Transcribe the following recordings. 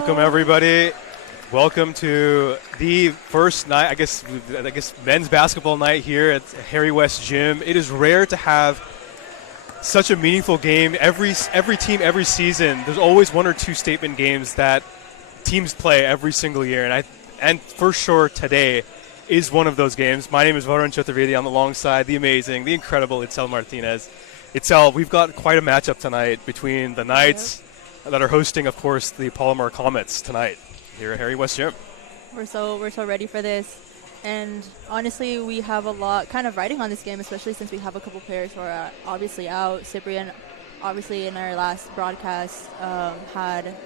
Welcome, everybody. Welcome to the first night, I guess men's basketball night here at Harry West Gym. It is rare to have such a meaningful game. Every team, every season, there's always one or two statement games that teams play every single year, and for sure today is one of those games. My name is Varun Chaturvedi. I'm alongside the amazing, the incredible Itzel Marinezand. Itzel, we've got quite a matchup tonight between the Knights that are hosting, of course, the Palomar Comets tonight here at Harry West Gym. We're so ready for this, and honestly, we have a lot kind of riding on this game, especially since we have a couple players who are obviously out. Cyprian, obviously, in our last broadcast, had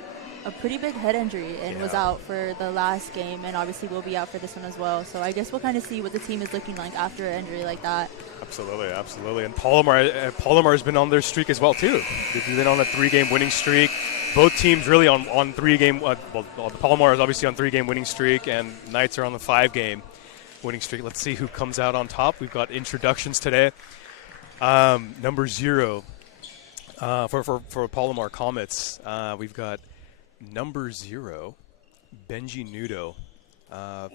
a pretty big head injury and was out for the last game, and obviously will be out for this one as well. So I guess we'll kind of see what the team is looking like after an injury like that. Absolutely. And Palomar has been on their streak as well, too. They've been on a 3-game winning streak. Both teams really on 3-game. Palomar is obviously on 3-game winning streak, and Knights are on the 5-game winning streak. Let's see who comes out on top. We've got introductions today. Number 0 for Palomar Comets. We've got number 0, Benji Nudo,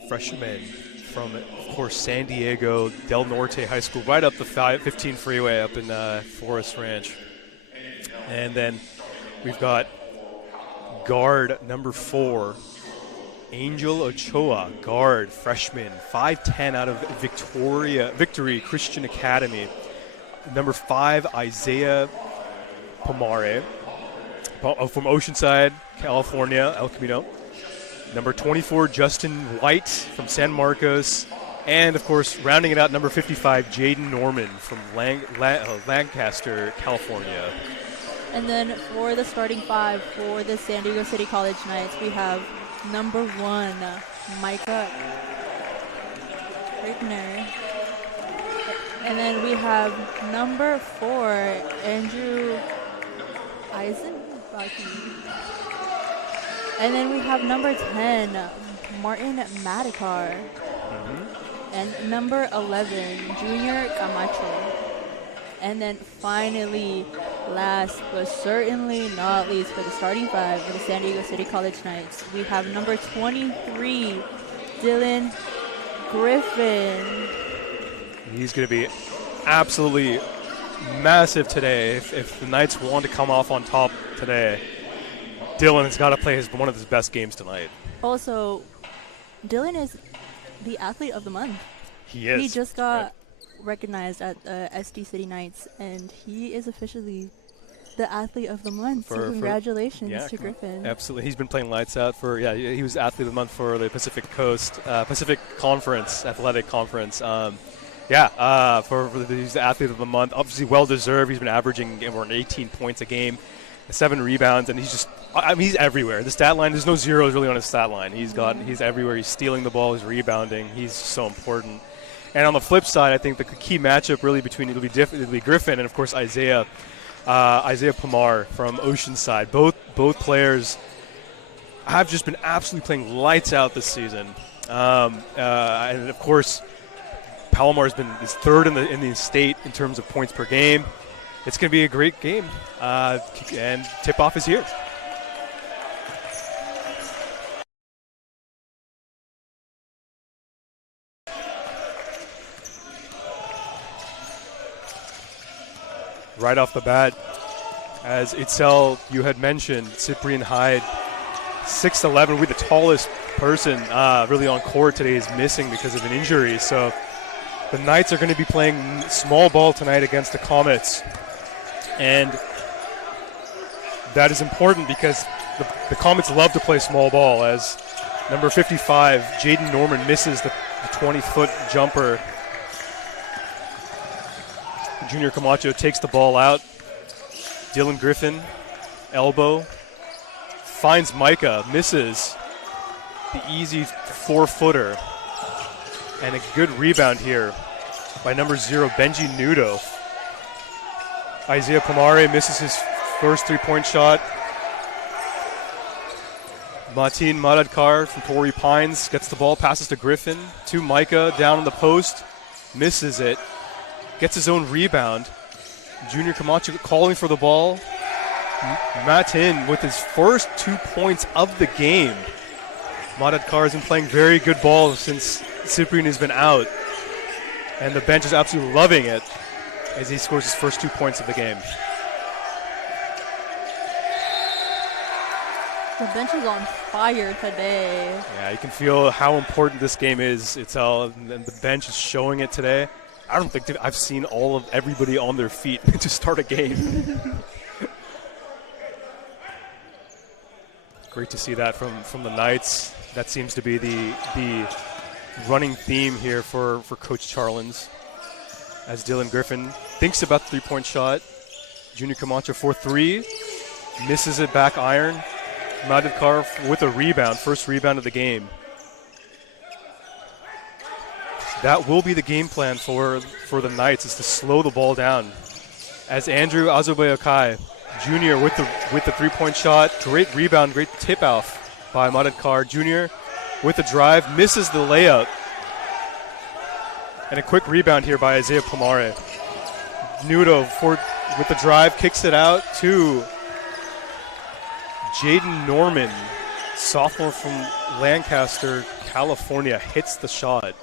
freshman from, of course, San Diego Del Norte High School, right up the 15 freeway up in Forest Ranch. And then we've got guard number 4, Angel Ochoa, guard, freshman, 5'10", out of Victory Christian Academy. Number 5, Isaiah Pomare from Oceanside, California, El Camino. Number 24, Justin White from San Marcos. And, of course, rounding it out, number 55, Jaden Norman from Lancaster, California. And then for the starting 5 for the San Diego City College Knights, we have number 1, Micah Rickner. And then we have number 4, Andrew Eisenbach. And then we have number 10, Martin Madikar. And number 11, Junior Camacho. And then finally, last but certainly not least, for the starting 5 for the San Diego City College Knights, we have number 23, Dylan Griffin. He's going to be absolutely massive today. If the Knights want to come off on top today, Dylan has got to play one of his best games tonight. Also, Dylan is the athlete of the month. He is. He just got recognized at SD City Knights, and he is officially the athlete of the month. So congratulations to Griffin. Absolutely. He's been playing lights out he was athlete of the month for the Pacific Coast, Pacific Conference, Athletic Conference. He's the athlete of the month. Obviously well-deserved. He's been averaging around 18 points a game, 7 rebounds, and he's everywhere. The stat line, there's no zeros really on his stat line. He's everywhere. He's stealing the ball. He's rebounding. He's so important. And on the flip side, I think the key matchup really it'll be Griffin and, of course, Isaiah Pomar from Oceanside. Both players have just been absolutely playing lights out this season. And, of course, Palomar is third in the state in terms of points per game. It's going to be a great game, and tip-off is here. Right off the bat, as Itzel, you had mentioned, Cyprian Hyde, 6'11", with the tallest person really on court today, is missing because of an injury. So the Knights are going to be playing small ball tonight against the Comets. And that is important because the Comets love to play small ball, as number 55, Jaden Norman, misses the 20-foot jumper. Junior Camacho takes the ball out. Dylan Griffin, elbow, finds Micah, misses the easy 4-footer. And a good rebound here by number 0, Benji Nudo. Isaiah Pomare misses his first 3-point shot. Martin Madikar from Torrey Pines gets the ball, passes to Griffin, to Micah, down on the post, misses it. Gets his own rebound. Junior Camacho calling for the ball. Matthysse with his first 2 points of the game. Matthysse has been playing very good ball since Cyprian has been out. And the bench is absolutely loving it as he scores his first 2 points of the game. The bench is on fire today. Yeah, you can feel how important this game is, Itzel, and the bench is showing it today. I don't think I've seen everybody on their feet to start a game. Great to see that from the Knights. That seems to be the running theme here for Coach Charlins. As Dylan Griffin thinks about the three-point shot. Junior Camacho for three. Misses it back iron. Matthysse with a rebound, first rebound of the game. That will be the game plan for the Knights, is to slow the ball down. As Andrew Azubayokai Jr. with the three-point shot, great rebound, great tip-off by Matthysse Jr. with the drive, misses the layup. And a quick rebound here by Isaiah Pomare. Nudo with the drive, kicks it out to Jaden Norman, sophomore from Lancaster, California, hits the shot.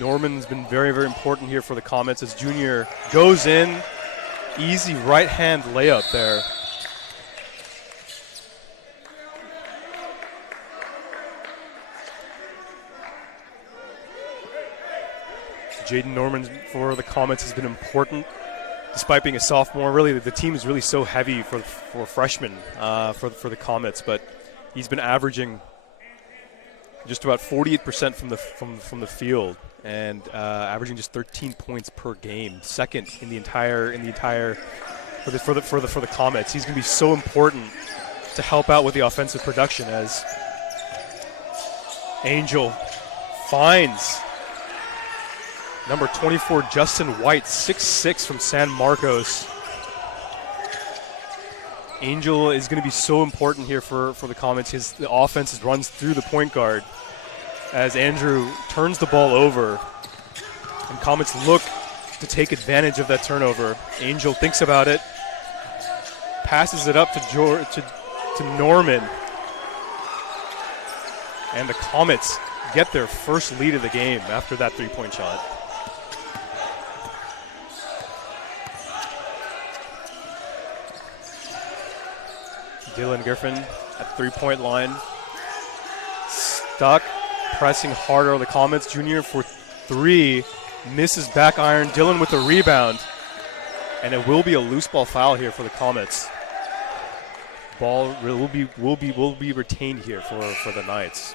Norman's been very, very important here for the Comets as Junior goes in. Easy right-hand layup there. Jaden Norman for the Comets has been important. Despite being a sophomore, really the team is really so heavy for freshmen for the Comets, but he's been averaging just about 48% from the field and averaging just 13 points per game, second in the entire for the Comets. He's going to be so important to help out with the offensive production as Angel finds number 24, Justin White, 6'6" from San Marcos. Angel is going to be so important here for the Comets. The offense runs through the point guard as Andrew turns the ball over. And Comets look to take advantage of that turnover. Angel thinks about it, passes it up to Norman. And the Comets get their first lead of the game after that three-point shot. Dylan Griffin at three-point line. Stuck, pressing harder on the Comets. Junior for three, misses back iron. Dylan with the rebound. And it will be a loose ball foul here for the Comets. Ball will be retained here for the Knights.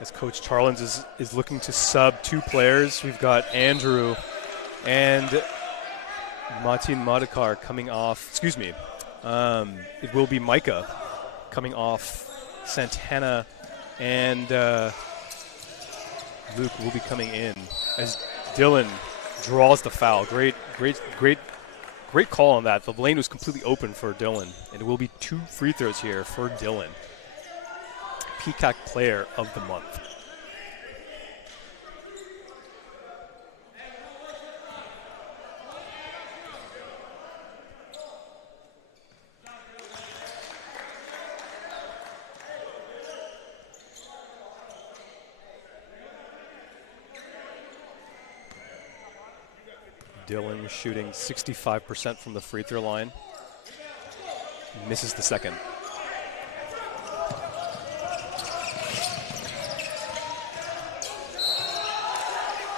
As Coach Charlins is looking to sub two players. We've got Andrew and Martin Matthysse coming off, it will be Micah coming off Santana, and Luke will be coming in as Dylan draws the foul. Great call on that. The lane was completely open for Dylan, and it will be 2 free throws here for Dylan. Peacock Player of the Month. Dylan shooting 65% from the free throw line. Misses the second.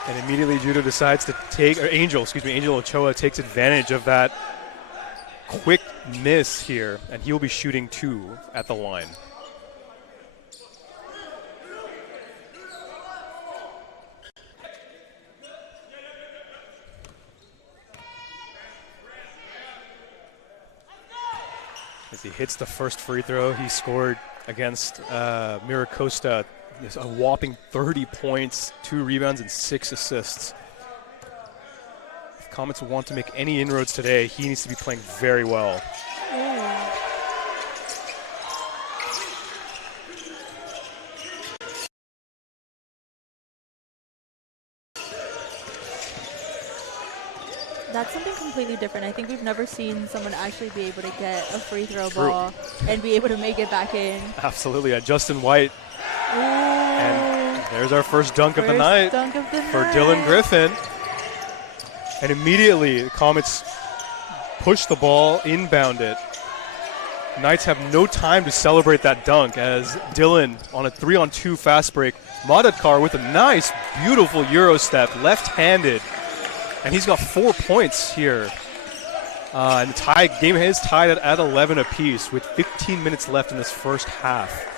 And immediately Judo decides to Angel Ochoa takes advantage of that quick miss here, and he will be shooting 2 at the line. As he hits the first free throw, he scored against Miracosta a whopping 30 points, 2 rebounds, and 6 assists. If Comets want to make any inroads today, he needs to be playing very well. That's something completely different. I think we've never seen someone actually be able to get a free throw True. ball and be able to make it back in. Absolutely. Justin White. Ooh. And there's our first dunk of the night Dunk of the for night. Dylan Griffin. And immediately, the Comets push the ball, inbound it. Knights have no time to celebrate that dunk as Dylan on a 3-on-2 fast break. Madadkar with a nice, beautiful Euro step, left-handed. And he's got 4 points here. And the game is tied at 11 apiece with 15 minutes left in this first half.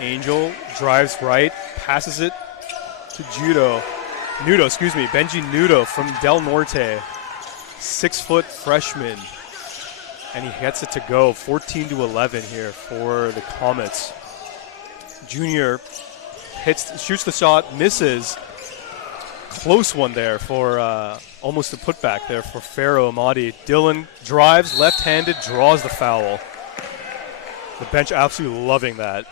Angel drives right, passes it to Benji Nudo from Del Norte. 6-foot freshman. And he gets it to go, 14-11 here for the Comets. Junior shoots the shot, misses. Close one there for almost a putback there for Pharaoh Amadi. Dylan drives, left-handed, draws the foul. The bench absolutely loving that.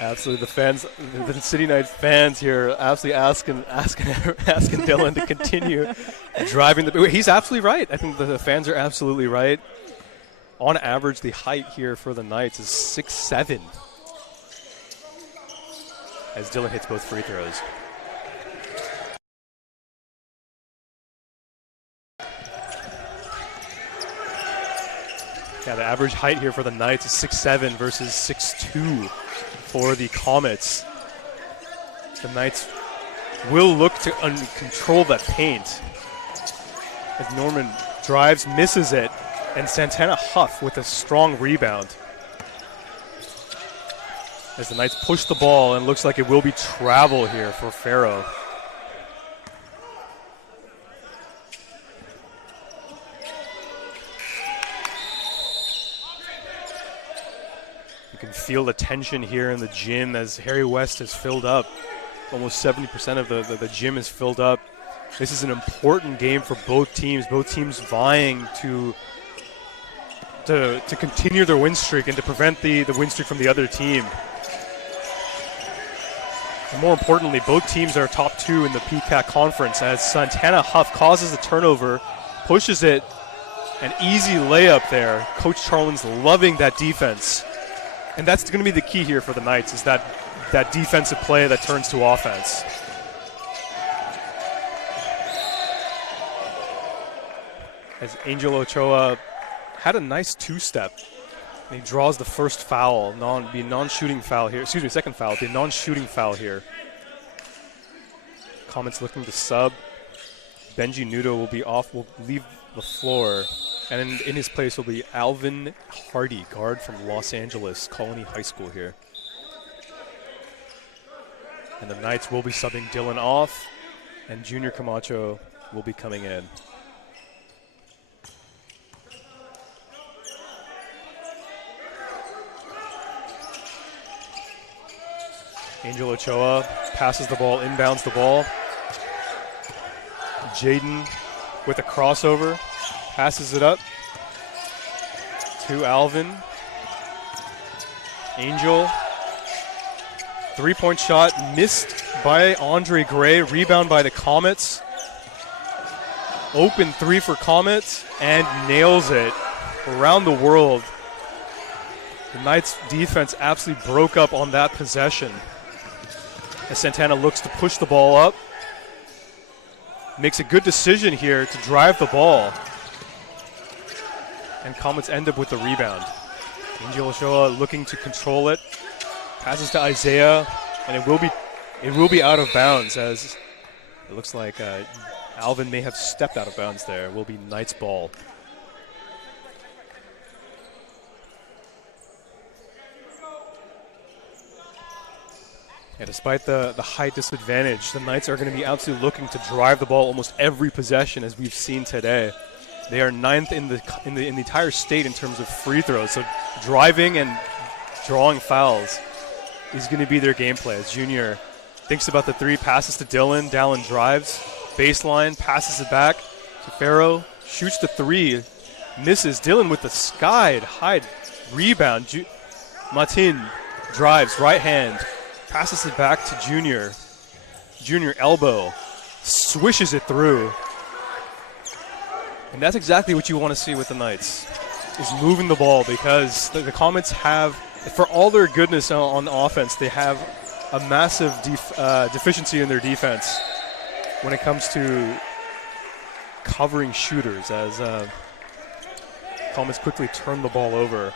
Absolutely, the City Knight fans here, absolutely asking Dylan to continue driving the. He's absolutely right. I think the fans are absolutely right. On average, the height here for the Knights is 6'7", as Dylan hits both free throws. Yeah, the average height here for the Knights is 6'7" versus 6'2". For the Comets. The Knights will look to control that paint. As Norman drives, misses it, and Santana Huff with a strong rebound. As the Knights push the ball, and looks like it will be travel here for Pharaoh. You can feel the tension here in the gym as Harry West has filled up. Almost 70% of the gym is filled up. This is an important game for both teams. Both teams vying to continue their win streak and to prevent the win streak from the other team. And more importantly, both teams are top 2 in the PCAC conference as Santana Huff causes the turnover, pushes it, an easy layup there. Coach Charlin's loving that defense. And that's going to be the key here for the Knights, is that defensive play that turns to offense. As Angel Ochoa had a nice two-step, and he draws the first foul, non-shooting foul here. Excuse me, second foul, the non-shooting foul here. Comets looking to sub. Benji Nudo will be off, will leave the floor. And in his place will be Alvin Hardy, guard from Los Angeles Colony High School here. And the Knights will be subbing Dylan off, and Junior Camacho will be coming in. Angel Ochoa passes the ball, inbounds the ball. Jaden with a crossover. Passes it up to Alvin. Angel. 3-point shot missed by Andre Gray. Rebound by the Comets. Open 3 for Comets and nails it around the world. The Knights defense absolutely broke up on that possession. As Santana looks to push the ball up. Makes a good decision here to drive the ball. And Comets end up with the rebound. Angel Ochoa looking to control it. Passes to Isaiah, and it will be out of bounds, as it looks like Alvin may have stepped out of bounds there. It will be Knights ball. Yeah, despite the height disadvantage, the Knights are going to be absolutely looking to drive the ball almost every possession, as we've seen today. They are 9th in the entire state in terms of free throws. So driving and drawing fouls is going to be their gameplay. As Junior Thinks about the three, passes to Dylan. Dallin drives, baseline, passes it back to Farrow. Shoots the three, misses. Dylan with the high rebound. Matthysse drives, right hand, passes it back to Junior. Junior elbow, swishes it through. And that's exactly what you want to see with the Knights, is moving the ball, because the Comets have, for all their goodness on offense, they have a massive deficiency in their defense when it comes to covering shooters, as Comets quickly turn the ball over.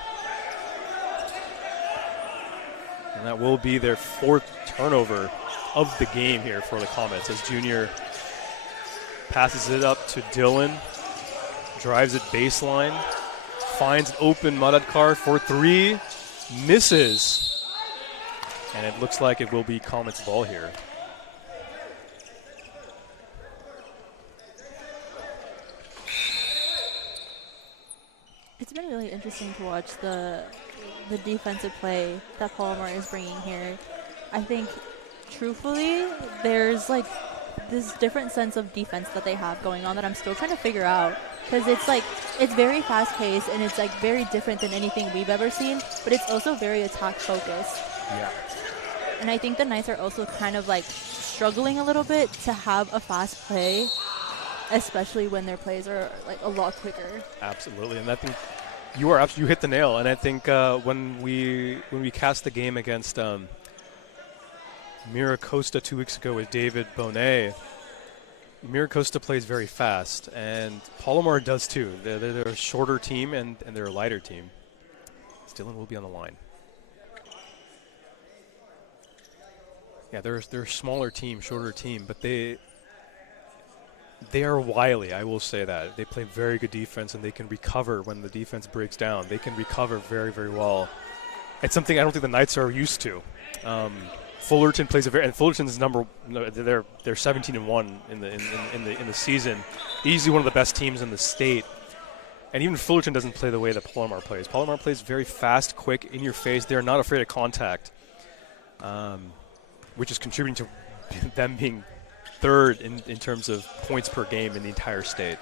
And that will be their 4th turnover of the game here for the Comets, as Junior passes it up to Dylan, drives it baseline, finds an open Madadkar for 3, misses, and it looks like it will be Comets' ball here. It's been really interesting to watch the defensive play that Palomar is bringing here. I think, truthfully, there's like this different sense of defense that they have going on that I'm still trying to figure out, because it's very fast-paced and it's like very different than anything we've ever seen, but it's also very attack-focused. Yeah. And I think the Knights are also kind of like struggling a little bit to have a fast play, especially when their plays are like a lot quicker. Absolutely, and I think you hit the nail. And I think when we cast the game against Miracosta 2 weeks ago with David Bonet, Miracosta plays very fast, and Palomar does too. They're a shorter team and they're a lighter team. Dylan will be on the line. Yeah, they're a smaller team, shorter team, but they are wily, I will say that. They play very good defense, and they can recover when the defense breaks down. They can recover very, very well. It's something I don't think the Knights are used to. Fullerton plays and Fullerton's they're 17-1 in the season. Easily one of the best teams in the state. And even Fullerton doesn't play the way that Palomar plays. Palomar plays very fast, quick, in your face. They're not afraid of contact, which is contributing to them being 3rd in terms of points per game in the entire state.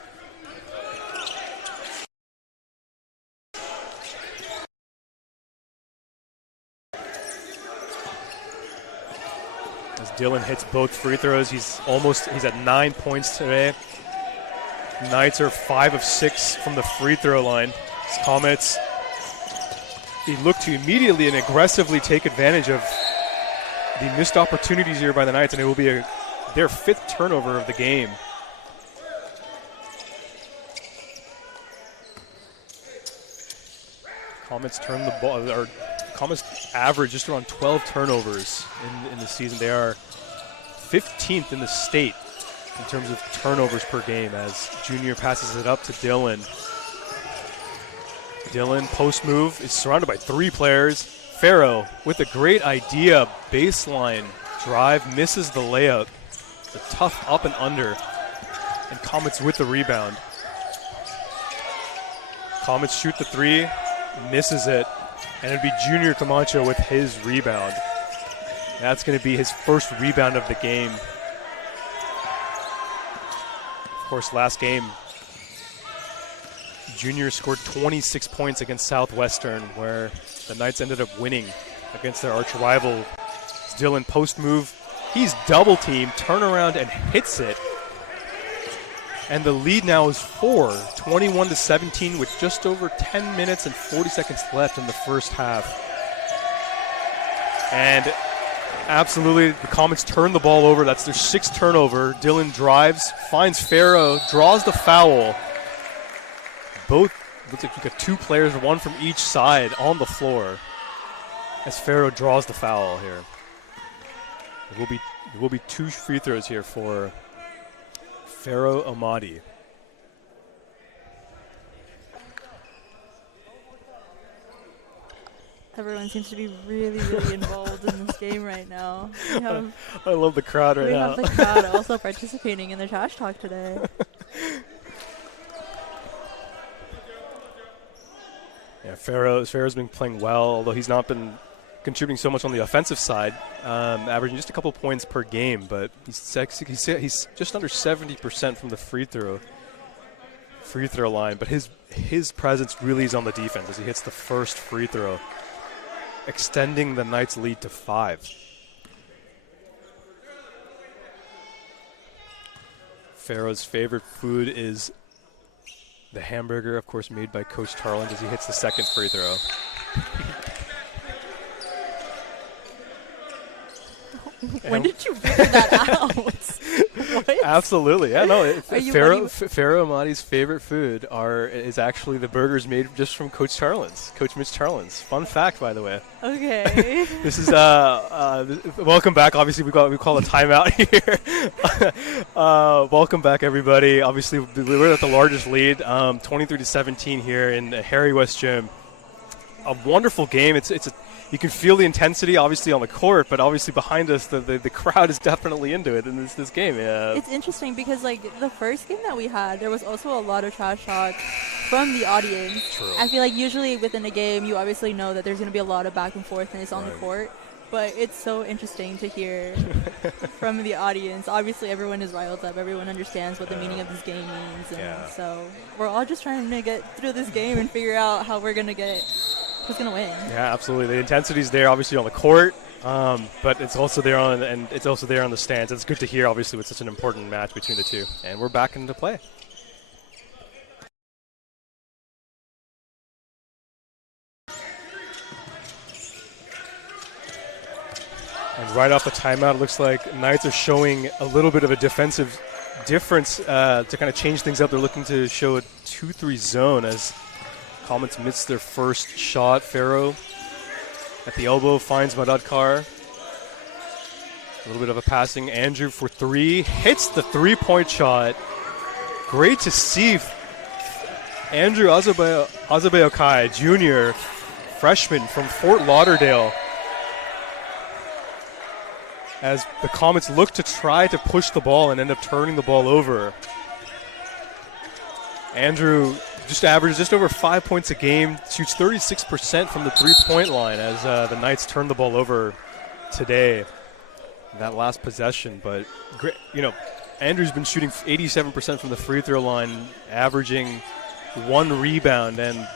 As Dylan hits both free throws, he's at 9 points today. Knights are 5 of 6 from the free throw line. His Comets, they look to immediately and aggressively take advantage of the missed opportunities here by the Knights, and it will be their 5th turnover of the game. Comets turn the ball, or Comets average just around 12 turnovers in the season. They are 15th in the state in terms of turnovers per game, as Junior passes it up to Dylan. Dylan, post move, is surrounded by 3 players. Farrow with a great idea, baseline drive, misses the layup. The tough up and under, and Comets with the rebound. Comets shoot the 3, misses it, and it'd be Junior Camacho with his rebound. That's going to be his 1st rebound of the game. Of course, last game, Junior scored 26 points against Southwestern, where the Knights ended up winning against their arch rival. Dylan post move. He's double teamed, turn around and hits it. And the lead now is 4, 21-17, with just over 10 minutes and 40 seconds left in the first half. And absolutely, the Comets turn the ball over. That's their 6th turnover. Dylan drives, finds Farrow, draws the foul. Both, looks like you got 2 players, 1 from each side on the floor, as Farrow draws the foul here. There will be 2 free throws here for Farrow Amadi. Everyone seems to be really, really involved in this game right now. I love the crowd right now. We have the crowd also participating in the trash talk today. Yeah, Farrow's been playing well, although he's not been contributing so much on the offensive side, averaging just a couple points per game, but he's just under 70% from the free throw line, but his presence really is on the defense as he hits the first free throw, extending the Knights' lead to 5. Pharaoh's favorite food is the hamburger, of course, made by Coach Tarland as he hits the second free throw. When did you figure that out? What? Absolutely, yeah. No, Pharaoh Ahmadi's favorite food is actually the burgers made just from Coach Mitch Tarland's. Fun fact, by the way. Okay. This is welcome back. Obviously, we call a timeout here. Welcome back, everybody. Obviously, we're at the largest lead, 23-17 here in Harry West Gym. A wonderful game. You can feel the intensity, obviously, on the court, but obviously behind us, the crowd is definitely into it in this game. Yeah. It's interesting because, the first game that we had, there was also a lot of trash talk from the audience. True. I feel like usually within a game, you obviously know that there's going to be a lot of back and forthness on the court, but it's so interesting to hear from the audience. Obviously, everyone is riled up. Everyone understands what the meaning of this game means, and so we're all just trying to get through this game and figure out how we're going to get who's going to win. Yeah, absolutely. The intensity's there, obviously, on the court, but it's also there on the stands. It's good to hear, obviously, with such an important match between the two. And we're back into play. And right off the timeout, it looks like Knights are showing a little bit of a defensive difference to kind of change things up. They're looking to show a 2-3 zone as Comets missed their first shot. Pharaoh at the elbow finds Madadkar. A little bit of a passing. Andrew for 3. Hits the 3-point shot. Great to see Andrew Azebayokai, junior, freshman from Fort Lauderdale, as the Comets look to try to push the ball and end up turning the ball over. Andrew just averages just over 5 points a game, shoots 36% from the 3-point line as the Knights turn the ball over today in that last possession. But great, Andrew's been shooting 87% from the free throw line, averaging 1 rebound, and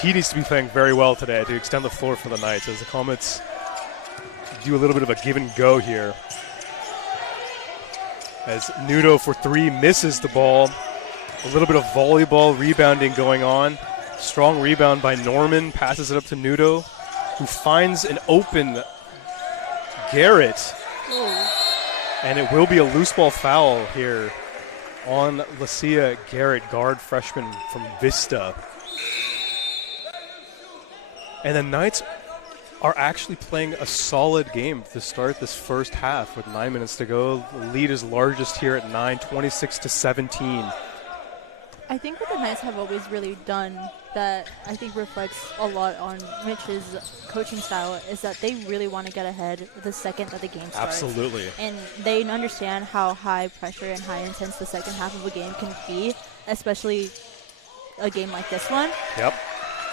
he needs to be playing very well today to extend the floor for the Knights as the Comets do a little bit of a give and go here. As Nudo for 3 misses the ball. A little bit of volleyball rebounding going on. Strong rebound by Norman. Passes it up to Nudo, who finds an open Garrett. And it will be a loose ball foul here on Lacia Garrett, guard freshman from Vista. And the Knights are actually playing a solid game to start this first half with 9 minutes to go. The lead is largest here at 9, 26-17. I think what the Knights have always really done that I think reflects a lot on Mitch's coaching style is that they really want to get ahead the second that the game starts. Absolutely. And they understand how high pressure and high intense the second half of a game can be, especially a game like this one. Yep.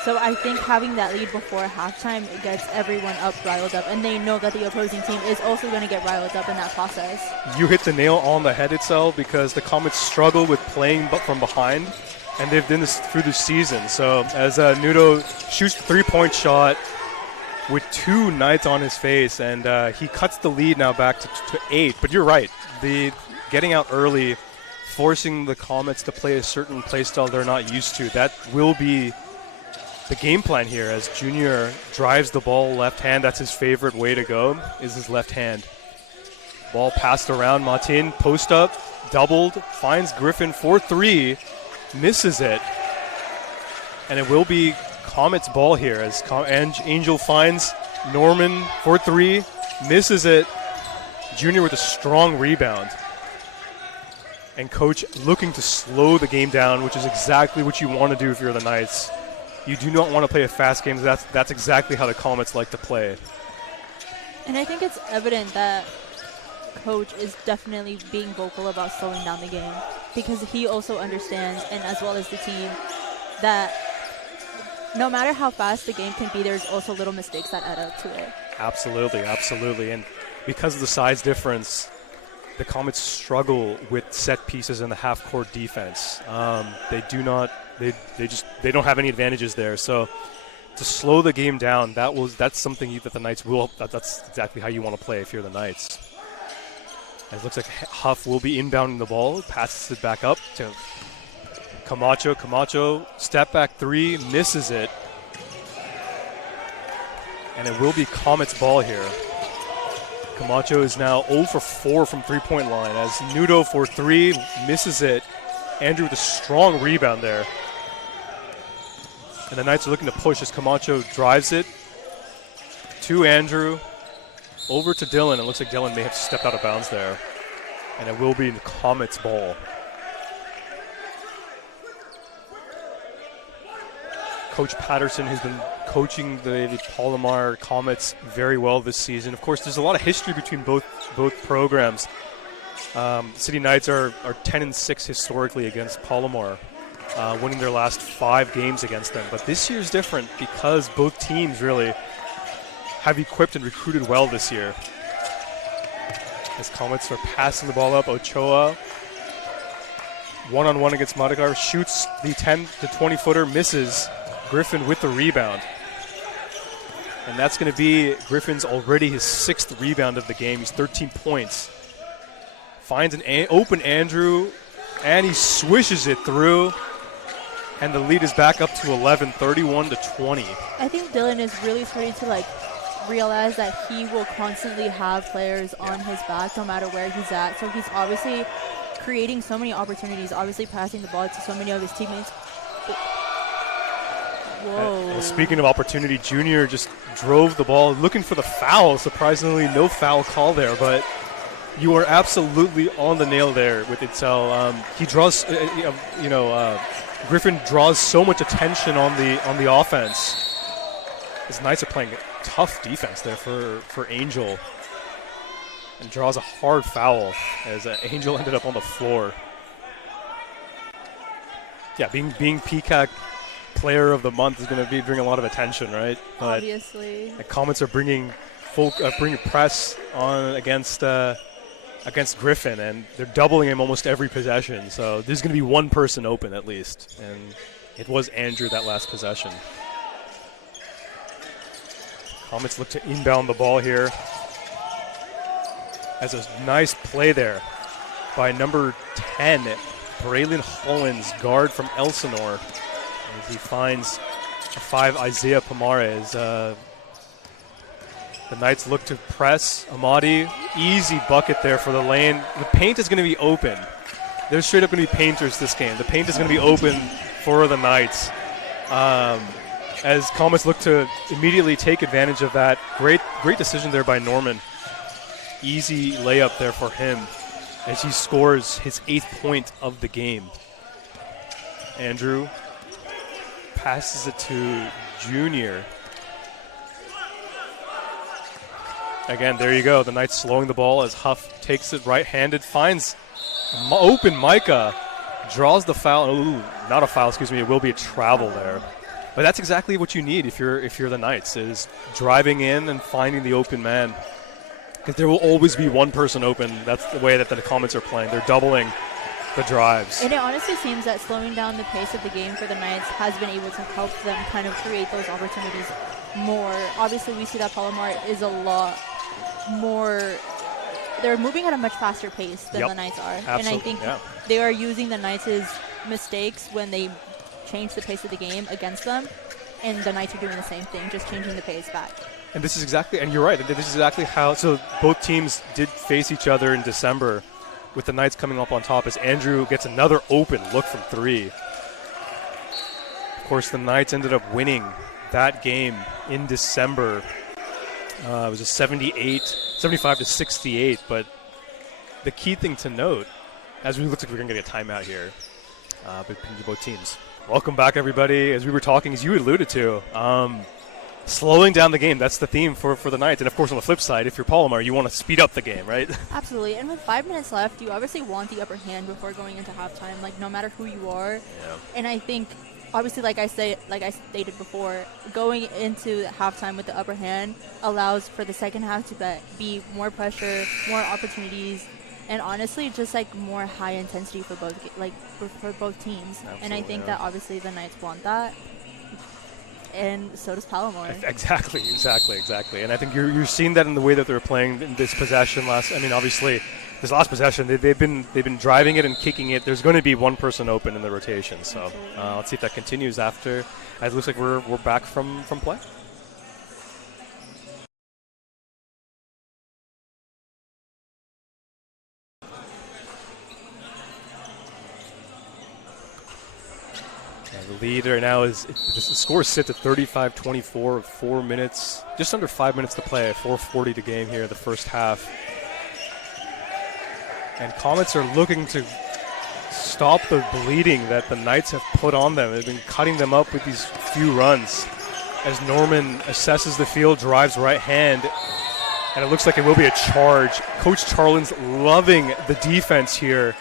So I think having that lead before halftime, it gets everyone riled up, and they know that the opposing team is also going to get riled up in that process. You hit the nail on the head, Itzel, because the Comets struggle with playing from behind, and they've done this through the season. So as Nudo shoots the 3-point shot with 2 Knights on his face, and he cuts the lead now back to 8. But you're right, the getting out early, forcing the Comets to play a certain play style they're not used to, that will be the game plan here as Junior drives the ball left hand. That's his favorite way to go, is his left hand. Ball passed around. Martin, post up, doubled, finds Griffin for 3, misses it. And it will be Comets ball here as Angel finds Norman for 3, misses it. Junior with a strong rebound. And coach looking to slow the game down, which is exactly what you want to do if you're the Knights. You do not want to play a fast game. That's exactly how the Comets like to play. And I think it's evident that coach is definitely being vocal about slowing down the game because he also understands, and as well as the team, that no matter how fast the game can be, there's also little mistakes that add up to it. Absolutely, absolutely. And because of the size difference, the Comets struggle with set pieces in the half-court defense. They don't have any advantages there. So to slow the game down, that's something that the Knights will. That's exactly how you want to play if you're the Knights. And it looks like Huff will be inbounding the ball, passes it back up to Camacho. Camacho, step back three, misses it. And it will be Comets' ball here. Camacho is now 0 for 4 from three-point line as Nudo for three, misses it. Andrew with a strong rebound there. And the Knights are looking to push as Camacho drives it to Andrew, over to Dylan. It looks like Dylan may have stepped out of bounds there. And it will be the Comets' ball. Coach Patterson has been coaching the Palomar Comets very well this season. Of course, there's a lot of history between both programs. City Knights are 10-6 historically against Palomar, winning their last 5 games against them. But this year's different because both teams really have equipped and recruited well this year. As Comets are passing the ball up, Ochoa one-on-one against Madagar, shoots the 10 to 20-footer, misses. Griffin with the rebound. And that's going to be Griffin's already his 6th rebound of the game. He's 13 points. Finds an open Andrew, and he swishes it through. And the lead is back up to 11, 31 to 20. I think Dylan is really starting to realize that he will constantly have players on his back no matter where he's at. So he's obviously creating so many opportunities, obviously passing the ball to so many of his teammates. Whoa. Speaking of opportunity, Junior just drove the ball looking for the foul. Surprisingly, no foul call there, but you are absolutely on the nail there with Itzel. He draws, Griffin draws so much attention on the offense. His Knights are playing tough defense there for Angel, and draws a hard foul as Angel ended up on the floor. Yeah, being PCAC Player of the Month is going to be bringing a lot of attention, right? But obviously, the Comets are bringing press on against Griffin, and they're doubling him almost every possession. So there's going to be one person open at least, and it was Andrew that last possession. Comets look to inbound the ball here. As a nice play there by number 10, Braylon Hollins, guard from Elsinore. As he finds a 5, Isaiah Pomares. The Knights look to press. Amadi, easy bucket there for the lane. The paint is going to be open. There's straight up going to be painters this game. The paint is going to be open for the Knights. As Comets look to immediately take advantage of that. Great decision there by Norman. Easy layup there for him as he scores his 8th point of the game. Andrew passes it to Junior. Again, there you go. The Knights slowing the ball as Huff takes it right-handed, finds open Micah, draws the foul. Ooh, not a foul, excuse me. It will be a travel there. But that's exactly what you need if you're the Knights, is driving in and finding the open man. Because there will always be one person open. That's the way that the Comets are playing. They're doubling the drives. And it honestly seems that slowing down the pace of the game for the Knights has been able to help them kind of create those opportunities more. Obviously, we see that Palomar is a lot more, they're moving at a much faster pace than the Knights are. Absolutely. And I think they are using the Knights' mistakes when they change the pace of the game against them, and the Knights are doing the same thing, just changing the pace back. And this is exactly, and you're right, this is exactly how, so both teams did face each other in December, with the Knights coming up on top as Andrew gets another open look from 3. Of course, the Knights ended up winning that game in December. It was a 75 to 68, but the key thing to note, as we look like we're going to get a timeout here between both teams. Welcome back, everybody. As we were talking, as you alluded to, slowing down the game, that's the theme for the Knights. And, of course, on the flip side, if you're Palomar, you want to speed up the game, right? Absolutely. And with 5 minutes left, you obviously want the upper hand before going into halftime, no matter who you are. Yeah. And I think obviously, like I stated before, going into halftime with the upper hand allows for the second half to be more pressure, more opportunities, and honestly, just like more high intensity for for both teams. Absolutely, and I think that obviously the Knights want that, and so does Palomar. Exactly. And I think you're seeing that in the way that they're playing in this possession. Obviously, this last possession, they've been driving it and kicking it. There's going to be one person open in the rotation. So let's see if that continues after. It looks like we're back from play. The lead right now is the score sits at 35-24 with 4 minutes, just under 5 minutes to play. 4:40 to game here, the first half. And Comets are looking to stop the bleeding that the Knights have put on them. They've been cutting them up with these few runs. As Norman assesses the field, drives right hand, and it looks like it will be a charge. Coach Charlin's loving the defense here.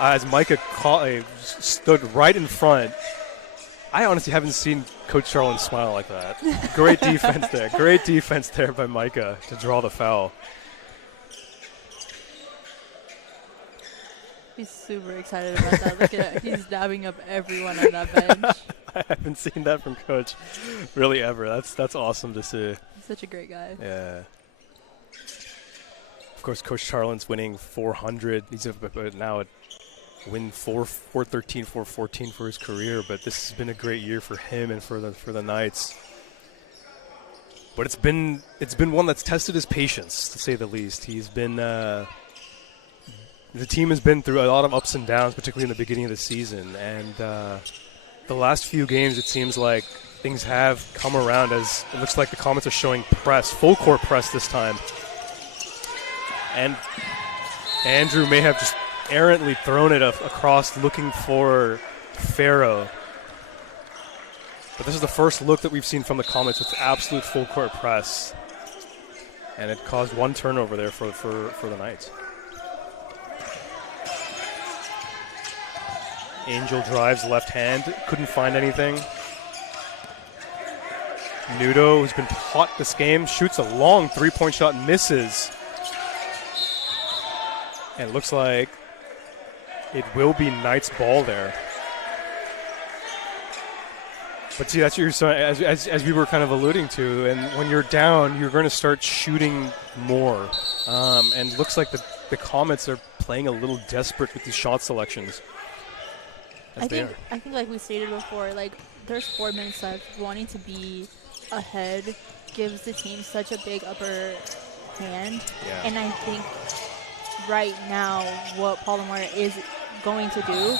As Micah stood right in front. I honestly haven't seen Coach Charlin smile like that. Great defense there. Great defense there by Micah to draw the foul. He's super excited about that. Look at it. He's dabbing up everyone on that bench. I haven't seen that from Coach really ever. That's awesome to see. He's such a great guy. Yeah. Of course, Coach Charlin's winning 400. He's now at win 413, 414 for his career, but this has been a great year for him and for the Knights. But it's been one that's tested his patience, to say the least. He's been the team has been through a lot of ups and downs, particularly in the beginning of the season, and the last few games it seems like things have come around, as it looks like the Comets are showing full court press this time, and Andrew may have just errantly thrown it across looking for Farrow. But this is the first look that we've seen from the Comets with absolute full court press. And it caused one turnover there for the Knights. Angel drives left hand, couldn't find anything. Nudo, who's been hot this game, shoots a long three-point shot, misses. And it looks like it will be Knights ball there. But see, that's what you're saying, as we were kind of alluding to. And when you're down, you're going to start shooting more. And it looks like the Comets are playing a little desperate with these shot selections. I think, like we stated before, like there's 4 minutes left. Wanting to be ahead gives the team such a big upper hand. Yeah. And I think right now what Palomar is going to do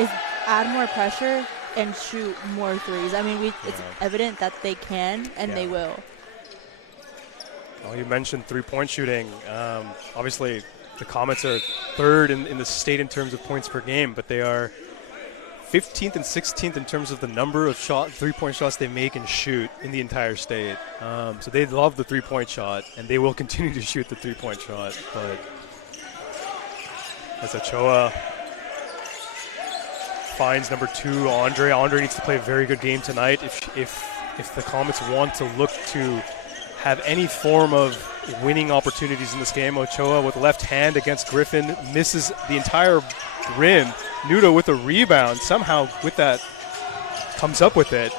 is add more pressure and shoot more threes. I mean, it's evident that they can and they will. Well, you mentioned three-point shooting. Obviously, the Comets are third in the state in terms of points per game, but they are 15th and 16th in terms of the number of three-point shots they make and shoot in the entire state. So they love the three-point shot, and they will continue to shoot the three-point shot. But as Ochoa finds number 2, Andre. Andre needs to play a very good game tonight if the Comets want to look to have any form of winning opportunities in this game. Ochoa with left hand against Griffin misses the entire rim. Nudo with a rebound, somehow with that comes up with it.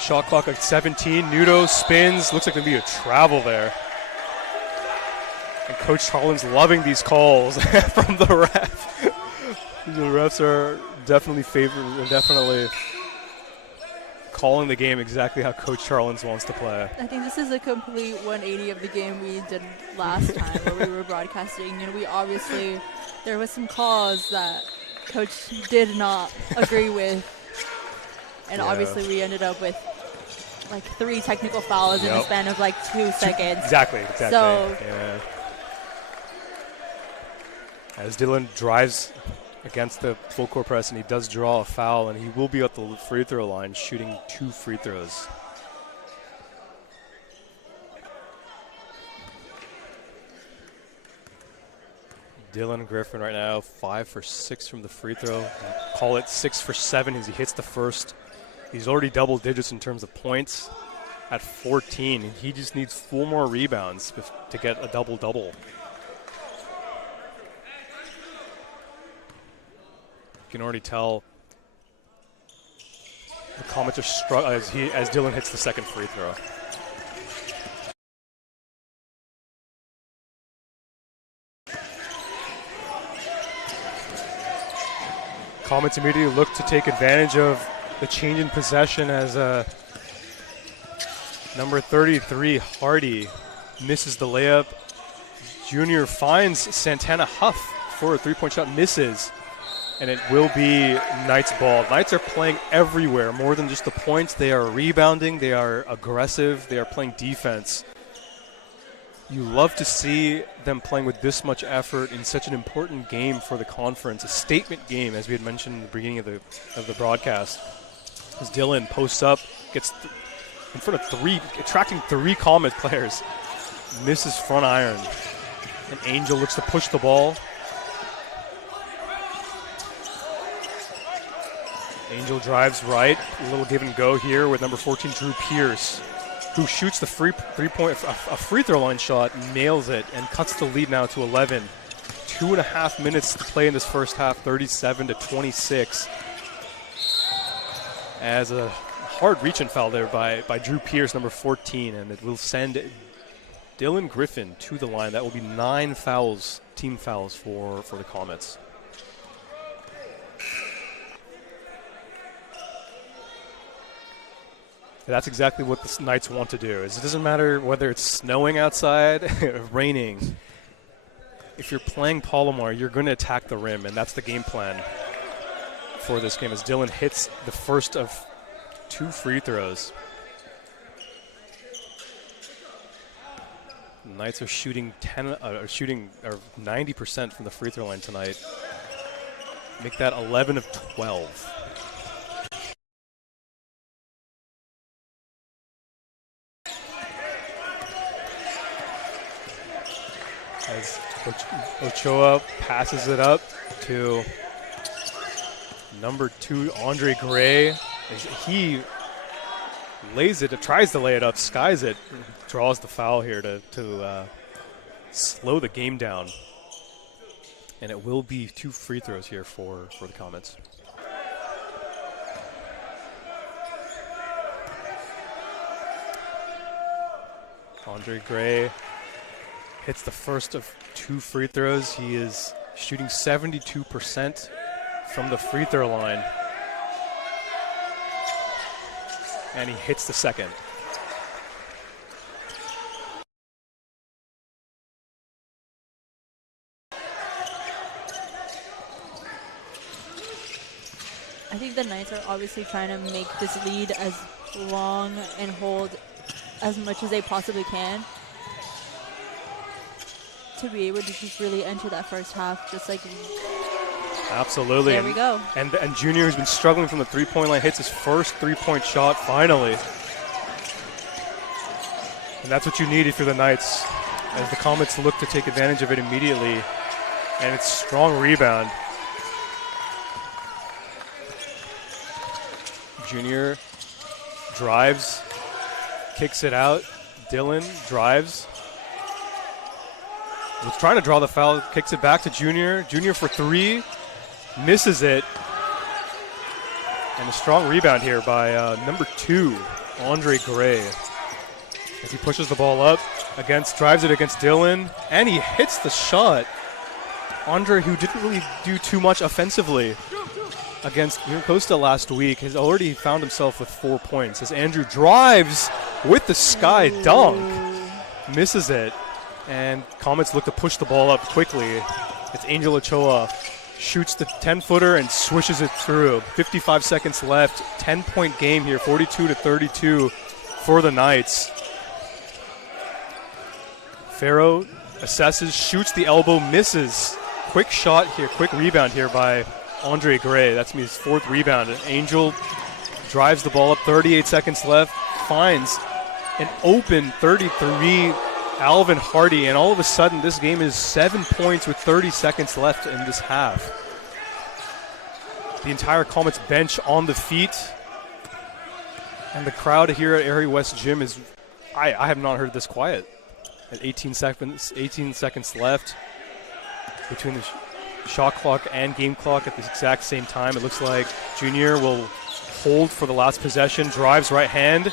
Shot clock at 17. Nudo spins, looks like there'll be a travel there. And Coach Charlin's loving these calls from the ref. The refs are definitely definitely calling the game exactly how Coach Charlins wants to play. I think this is a complete 180 of the game we did last time where we were broadcasting. You know, we obviously, there was some calls that Coach did not agree with. And obviously we ended up with like 3 technical fouls in the span of like 2 seconds. Exactly. So, as Dylan drives against the full court press, and he does draw a foul, and he will be at the free throw line shooting 2 free throws. Dylan Griffin right now, 5 for 6 from the free throw. Call it 6 for 7 as he hits the first. He's already double digits in terms of points at 14. He just needs 4 more rebounds to get a double-double. You can already tell the Comets are struggling as Dylan hits the second free throw. Comets immediately look to take advantage of the change in possession as number 33, Hardy, misses the layup. Junior finds Santana Huff for a three-point shot, misses, and it will be Knights ball. Knights are playing everywhere, more than just the points. They are rebounding, they are aggressive, they are playing defense. You love to see them playing with this much effort in such an important game for the conference, a statement game, as we had mentioned in the beginning of the broadcast. As Dylan posts up, gets in front of 3, attracting 3 Comet players, misses front iron. And Angel looks to push the ball. Angel drives right, a little give and go here with number 14, Drew Pierce, who shoots the free throw line shot, nails it, and cuts the lead now to 11. 2.5 minutes to play in this first half, 37-26. As a hard reach-in foul there by Drew Pierce, number 14, and it will send Dylan Griffin to the line. That will be 9 fouls, team fouls for the Comets. That's exactly what the Knights want to do. It doesn't matter whether it's snowing outside or raining. If you're playing Palomar, you're going to attack the rim, and that's the game plan for this game as Dylan hits the first of 2 free throws. The Knights are shooting 90% from the free throw line tonight. Make that 11 of 12. As Ochoa passes it up to number 2, Andre Gray. He lays it, tries to lay it up, skies it, draws the foul here to slow the game down. And it will be 2 free throws here for the Comets. Andre Gray hits the first of 2 free throws. He is shooting 72% from the free throw line. And he hits the second. I think the Knights are obviously trying to make this lead as long and hold as much as they possibly can to be able to just really enter that first half just like absolutely. There we go. And Junior, who's been struggling from the three-point line, hits his first three-point shot finally. And that's what you need if you're the Knights, as the Comets look to take advantage of it immediately. And it's strong rebound. Junior drives, kicks it out. Dylan drives. Was trying to draw the foul, kicks it back to Junior. Junior for 3, misses it. And a strong rebound here by number 2, Andre Gray. As he pushes the ball up, drives it against Dylan, and he hits the shot. Andre, who didn't really do too much offensively against Costa last week, has already found himself with 4 points. As Andrew drives with the sky dunk, misses it. And Comets look to push the ball up quickly. It's Angel Ochoa, shoots the 10-footer and swishes it through. 55 seconds left, 10-point game here, 42-32 for the Knights. Farrow assesses, shoots the elbow, misses. Quick shot here, quick rebound here by Andre Gray. That's his 4th rebound. And Angel drives the ball up, 38 seconds left, finds an open 33 Alvin Hardy, and all of a sudden this game is 7 points with 30 seconds left in this half. The entire Comets bench on the feet, and the crowd here at Erie West Gym is, I have not heard this quiet. At 18 seconds left between the shot clock and game clock at the exact same time. It looks like Junior will hold for the last possession, drives right hand.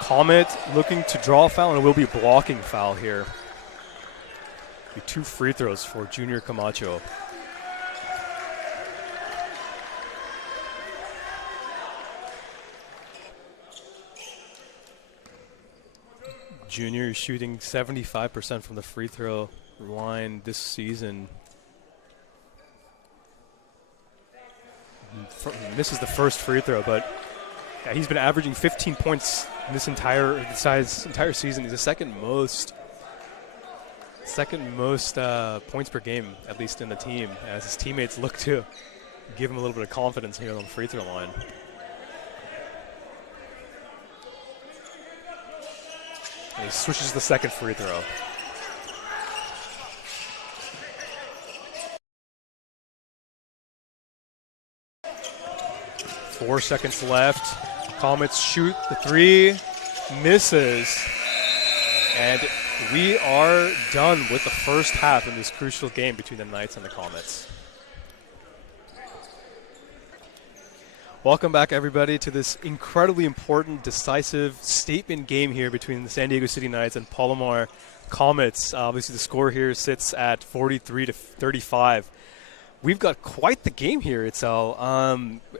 Comet looking to draw a foul, and it will be a blocking foul here. Be 2 free throws for Junior Camacho. Junior is shooting 75% from the free throw line this season. Misses the first free throw, but yeah, he's been averaging 15 points in this entire season. He's the second most points per game, at least in the team, as his teammates look to give him a little bit of confidence here on the free throw line. And he switches the second free throw. Four seconds left. Comets shoot the three, misses, and we are done with the first half in this crucial game between the Knights and the Comets. Welcome back, everybody, to this incredibly important, decisive statement game here between the San Diego City Knights and Palomar Comets. Obviously, the score here sits at 43-35. We've got quite the game here, Itzel.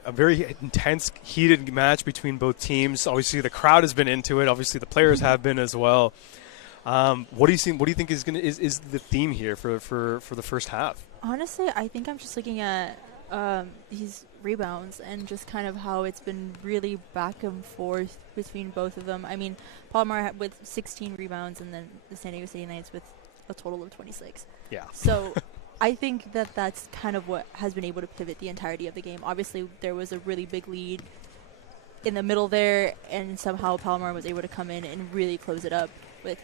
A very intense, heated match between both teams. Obviously, the crowd has been into it. Obviously, the players have been as well. What do you think is the theme here for the first half? Honestly, I think I'm just looking at these rebounds and just kind of how it's been really back and forth between both of them. I mean, Palomar with 16 rebounds, and then the San Diego City Knights with a total of 26. Yeah. So I think that's kind of what has been able to pivot the entirety of the game. Obviously, there was a really big lead in the middle there, and somehow Palomar was able to come in and really close it up with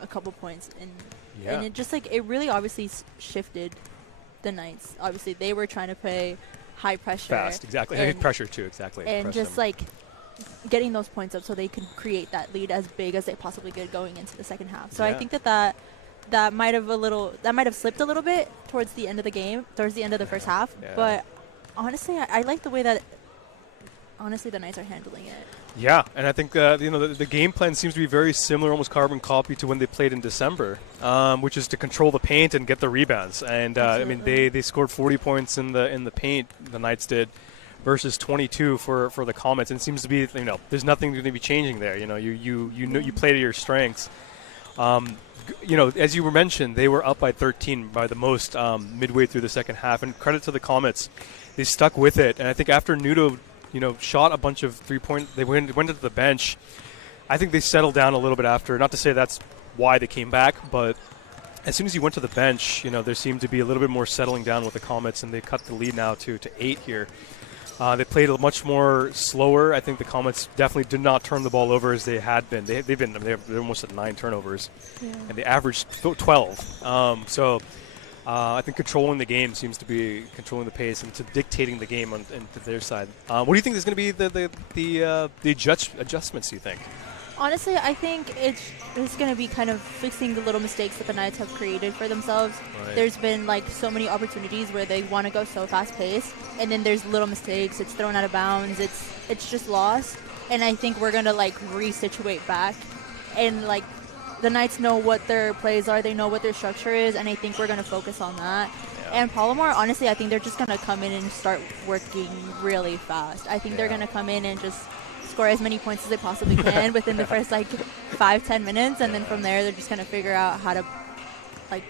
a couple points. And it just, like, it really obviously shifted the Knights. Obviously, they were trying to play high pressure. Fast, exactly. I think pressure, too, exactly. And just, like, getting those points up so they could create that lead as big as they possibly could going into the second half. So I think that might have slipped a little bit towards the end of the game, towards the end of the first half. Yeah. But honestly, I like the way that the Knights are handling it. Yeah, and I think the game plan seems to be very similar, almost carbon copy to when they played in December, which is to control the paint and get the rebounds. And I mean, they scored 40 points in the paint. The Knights did, versus 22 for the Comets. And it seems to be, there's nothing going to be changing there. You play to your strengths. As you were mentioned, they were up by 13 by the most midway through the second half. And credit to the Comets, they stuck with it. And I think after Nudo, shot a bunch of three-point, they went into the bench. I think they settled down a little bit after. Not to say that's why they came back, but as soon as he went to the bench, there seemed to be a little bit more settling down with the Comets, and they cut the lead now to 8 here. They played a much more slower. I think the Comets definitely did not turn the ball over as they had been. They're almost at 9 turnovers, and they averaged 12. I think controlling the game seems to be controlling the pace and to dictating the game on their side. What do you think is going to be the adjustments, you think? Honestly, I think it's going to be kind of fixing the little mistakes that the Knights have created for themselves. Right. There's been so many opportunities where they want to go so fast-paced, and then there's little mistakes. It's thrown out of bounds. It's just lost. And I think we're going to resituate back, and the Knights know what their plays are. They know what their structure is, and I think we're going to focus on that. Yeah. And Palomar, honestly, I think they're just going to come in and start working really fast. I think they're going to come in and just score as many points as they possibly can within the first 5-10 minutes, and then from there they're just going to figure out how to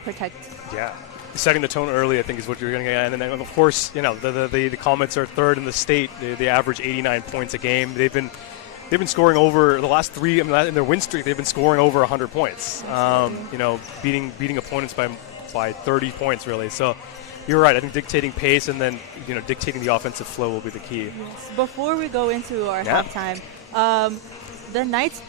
protect. Yeah, setting the tone early, I think, is what you're going to get. And then, of course, the Comets are third in the state. They average 89 points a game. They've been scoring over the last 3. In their win streak, they've been scoring over 100 points. Beating opponents by 30 points, really. So you're right. I think dictating pace and then dictating the offensive flow will be the key. Yes. Before we go into our halftime, the Knights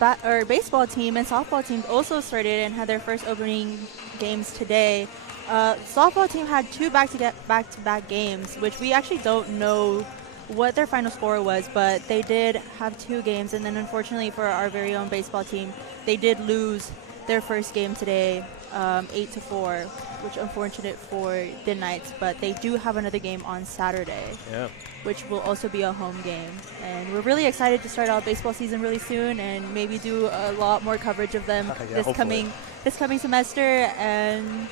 baseball team and softball teams also started and had their first opening games today. Softball team had 2 back-to-back games, which we actually don't know what their final score was, but they did have 2 games. And then unfortunately for our very own baseball team, they did lose their first game today, 8-4, which unfortunate for the Knights, but they do have another game on Saturday, which will also be a home game. And we're really excited to start our baseball season really soon and maybe do a lot more coverage of them this coming semester. And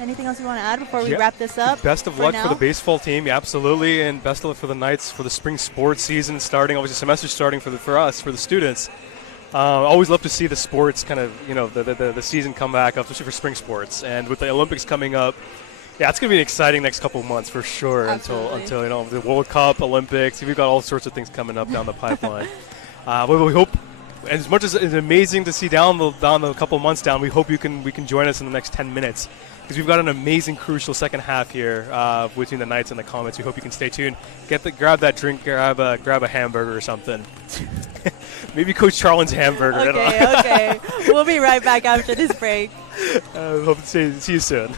anything else you want to add before we wrap this up? Best of luck for the baseball team, absolutely, and best of luck for the Knights for the spring sports season starting. Obviously, semester starting for us, for the students. Always love to see the sports kind of, the season come back up, especially for spring sports. And with the Olympics coming up, it's going to be an exciting next couple of months for sure. Absolutely. until the World Cup, Olympics. We've got all sorts of things coming up down the pipeline. But we hope, as much as it's amazing to see down the couple of months down, we hope we can join us in the next 10 minutes. Because we've got an amazing, crucial second half here between the Knights and the Comets. We hope you can stay tuned. Grab that drink, grab a hamburger or something. Maybe Coach Charlin's hamburger. Okay. We'll be right back after this break. Hope to see you soon.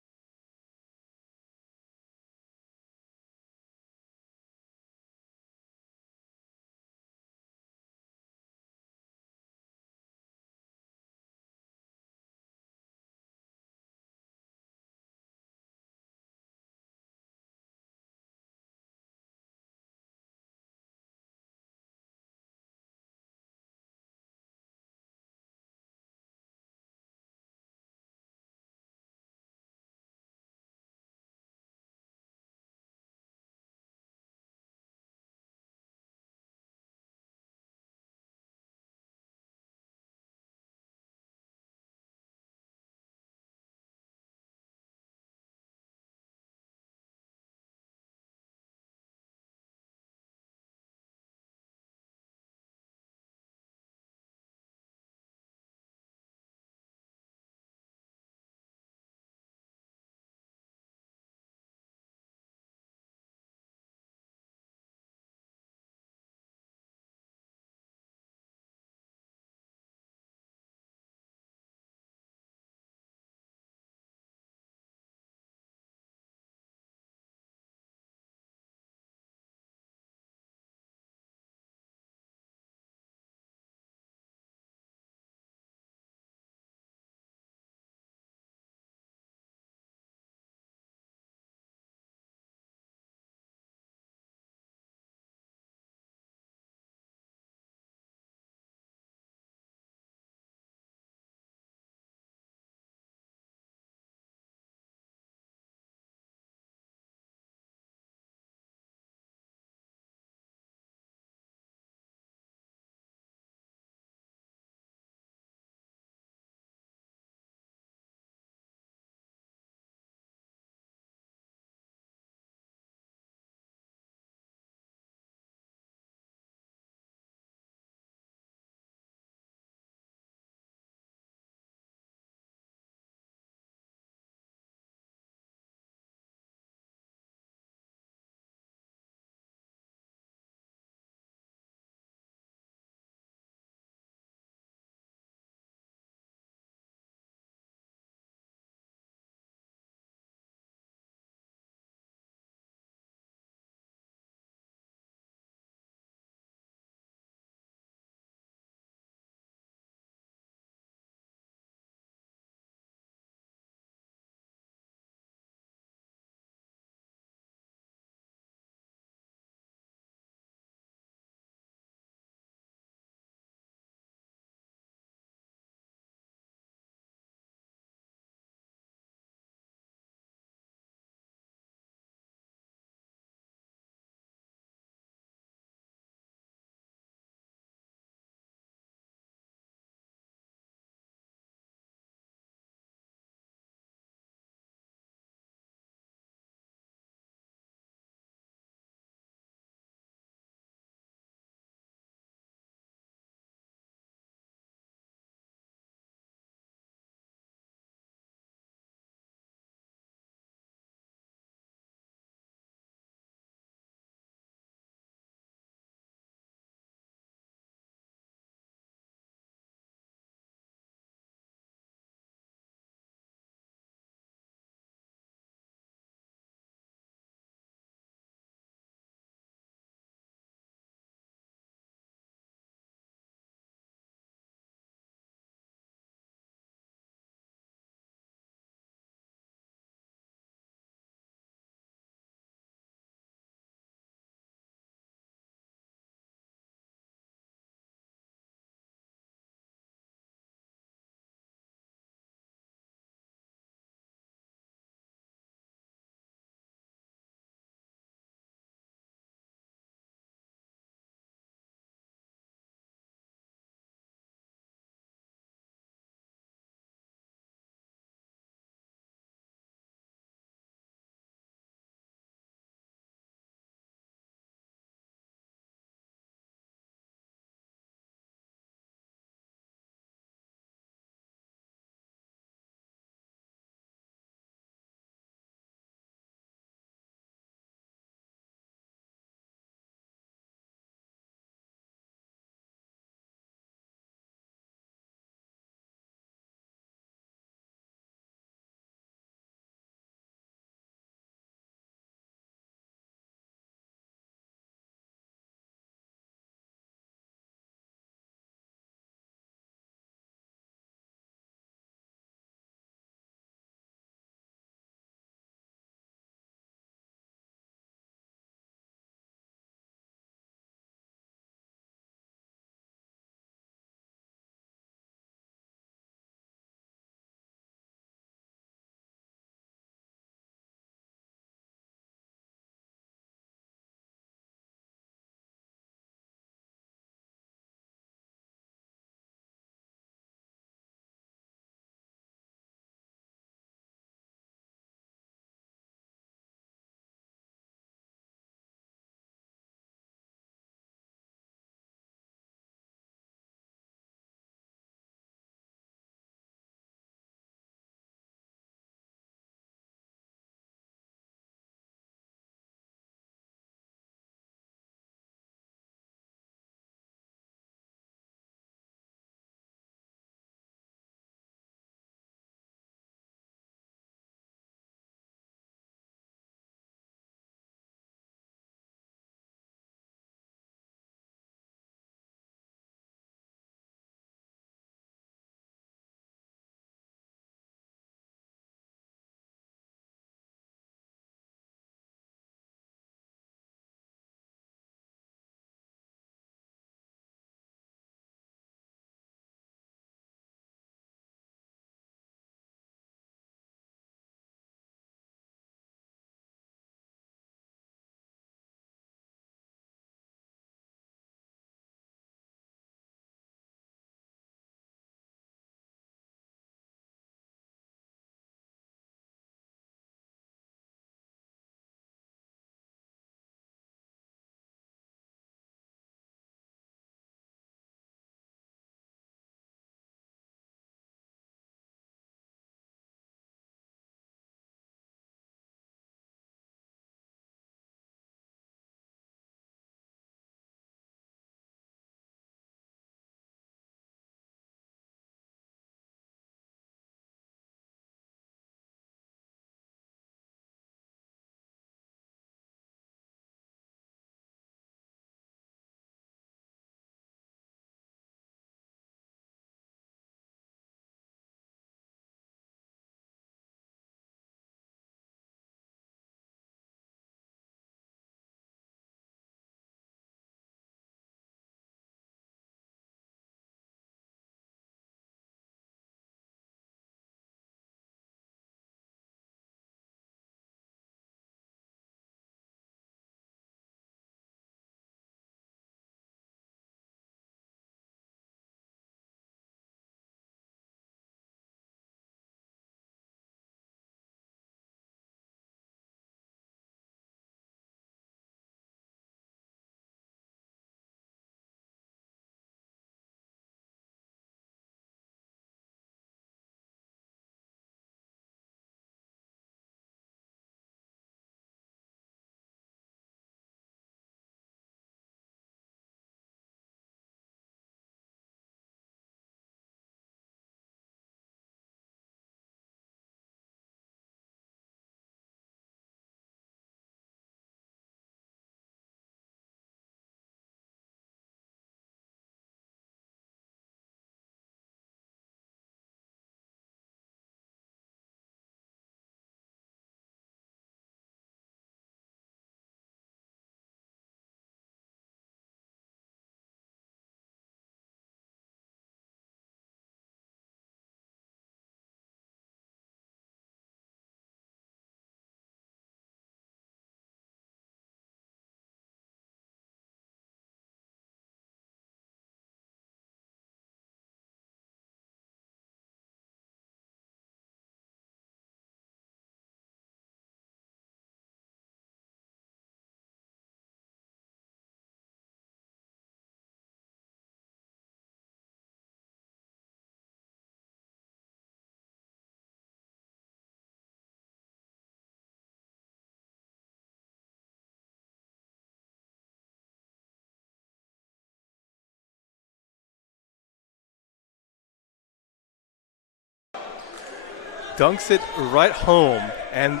dunks it right home, and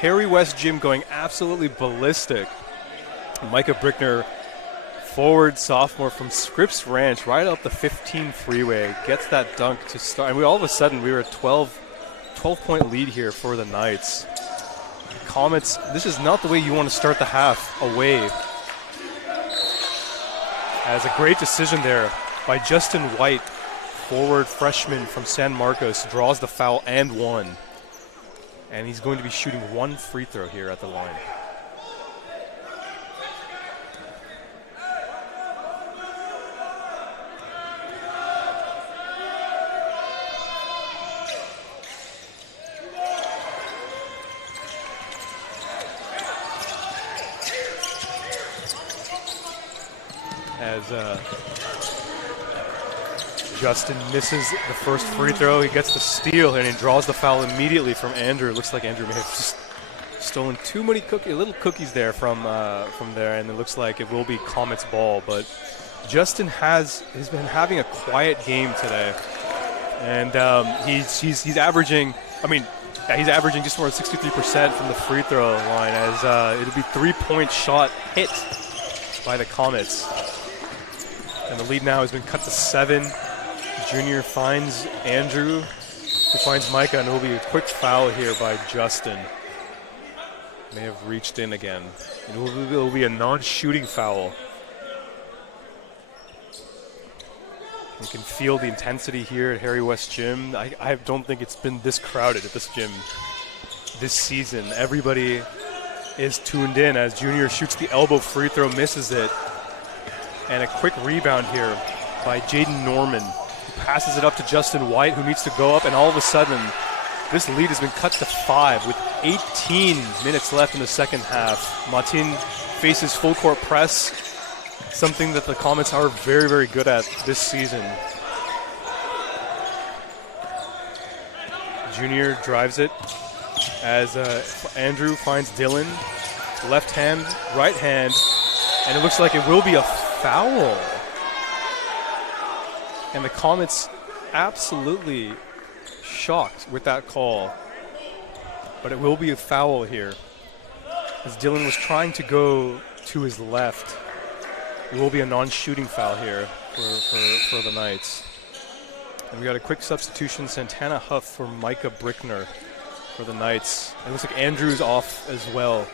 Harry West Gym going absolutely ballistic. Micah Brickner, forward sophomore from Scripps Ranch, right up the 15 freeway, gets that dunk to start. And all of a sudden, we were a 12-point lead here for the Knights. Comets, this is not the way you want to start the half away. As a great decision there by Justin White, forward freshman from San Marcos, draws the foul and one. And he's going to be shooting one free throw here at the line. As Justin misses the first free throw, he gets the steal and he draws the foul immediately from Andrew. It looks like Andrew may have just stolen too many little cookies there from there, and it looks like it will be Comets ball. But Justin has been having a quiet game today, and he's averaging. He's averaging just more than 63% from the free throw line. As it'll be 3-point shot hit by the Comets. And the lead now has been cut to 7. Junior finds Andrew, who finds Micah, and it will be a quick foul here by Justin. May have reached in again. It will be a non-shooting foul. You can feel the intensity here at Harry West Gym. I don't think it's been this crowded at this gym this season. Everybody is tuned in as Junior shoots the elbow free throw, misses it. And a quick rebound here by Jaden Norman, who passes it up to Justin White, who needs to go up, and all of a sudden, this lead has been cut to 5 with 18 minutes left in the second half. Matthysse faces full court press, something that the Comets are very, very good at this season. Junior drives it as Andrew finds Dylan, left hand, right hand, and it looks like it will be a foul. And the Comets absolutely shocked with that call. But it will be a foul here, as Dylan was trying to go to his left. It will be a non-shooting foul here for the Knights. And we got a quick substitution, Santana Huff for Micah Brickner for the Knights. It looks like Andrew's off as well.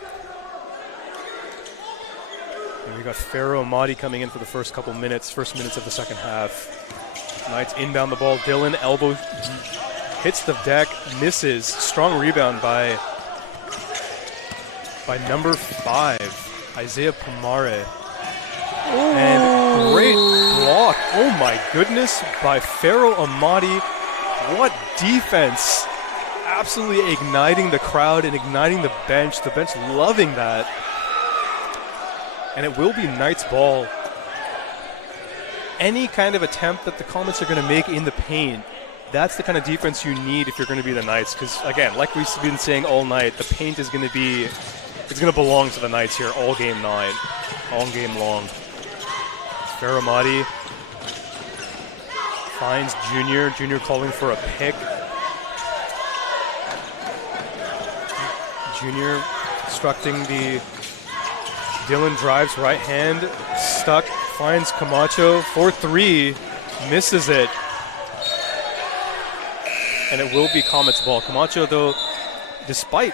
And we got Pharaoh Amadi coming in for the first minutes of the second half. Knights inbound the ball. Dylan elbow hits the deck, misses. Strong rebound by number 5, Isaiah Pomare. And great block. Oh my goodness, by Pharaoh Amadi. What defense. Absolutely igniting the crowd and igniting the bench. The bench loving that. And it will be Knights ball. Any kind of attempt that the Comets are going to make in the paint, that's the kind of defense you need if you're going to be the Knights. Because, again, like we've been saying all night, the paint is going to belong to the Knights here all game long. Faramati finds Junior. Junior calling for a pick. Junior constructing the Dylan drives right hand, stuck, finds Camacho for 3, misses it. And it will be Comets ball. Camacho, though, despite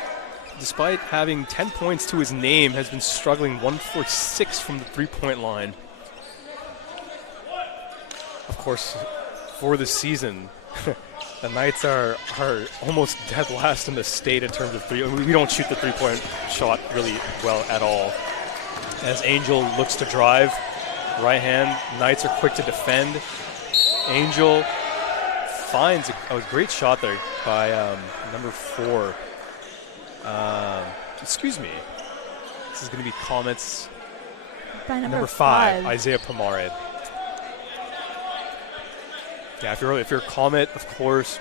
having 10 points to his name, has been struggling 1 for 6 from the 3-point line. Of course, for the season, the Knights are almost dead last in the state in terms of three. We don't shoot the 3-point shot really well at all. As Angel looks to drive, right hand, Knights are quick to defend. Angel finds a great shot there by number 4. Excuse me. This is going to be Comets. By number 5, Isaiah Pomare. Yeah, if you're a Comet, of course,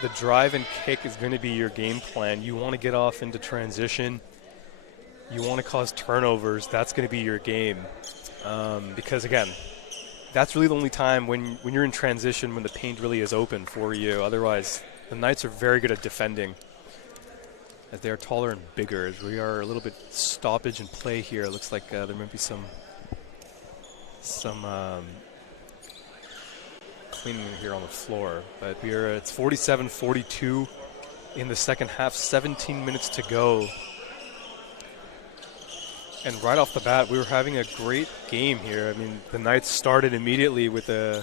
the drive and kick is going to be your game plan. You want to get off into transition. You want to cause turnovers. That's going to be your game. Because, again, that's really the only time when you're in transition when the paint really is open for you. Otherwise, the Knights are very good at defending, as they are taller and bigger. As we are a little bit stoppage in play here, it looks like there might be some cleaning here on the floor. But it's 47-42 in the second half, 17 minutes to go. And right off the bat, we were having a great game here. I mean, the Knights started immediately with a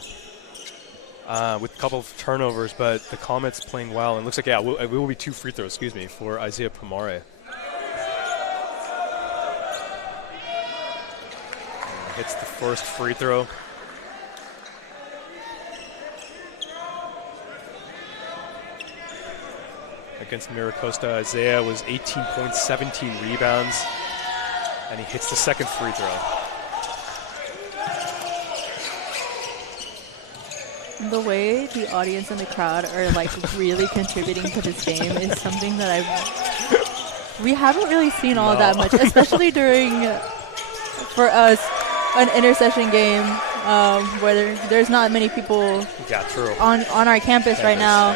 couple of turnovers, but the Comets playing well. And it looks like, it will be 2 free throws, for Isaiah Palomar. Hits the first free throw. Against Miracosta, Isaiah was 18 points, 17 rebounds, and he hits the second free throw. The way the audience and the crowd are like really contributing to this game is something that we haven't really seen all that much, especially during, for us, an intercession game where there's not many people on our campus right now.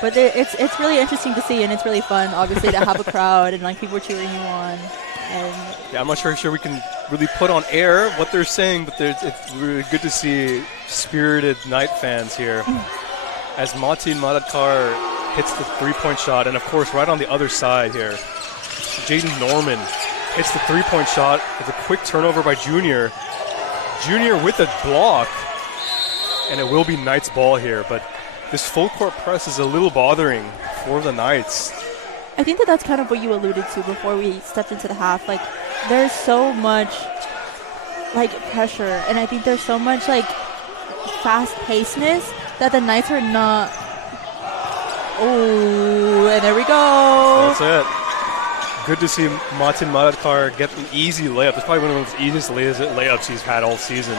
But it's really interesting to see, and it's really fun, obviously, to have a crowd and like people cheering you on. And I'm not sure we can really put on air what they're saying, but it's really good to see spirited Knight fans here. As Matthysse hits the three-point shot, and of course, right on the other side here, Jaden Norman hits the three-point shot. It's a quick turnover by Junior. Junior with a block, and it will be Knights ball here, but this full court press is a little bothering for the Knights. I think that's kind of what you alluded to before we stepped into the half. Like, there's so much like pressure, and I think there's so much like fast-pacedness that the Knights are not. Oh, and there we go. That's it. Good to see Matthysse Maradkar get an easy layup. It's probably one of the easiest layups he's had all season.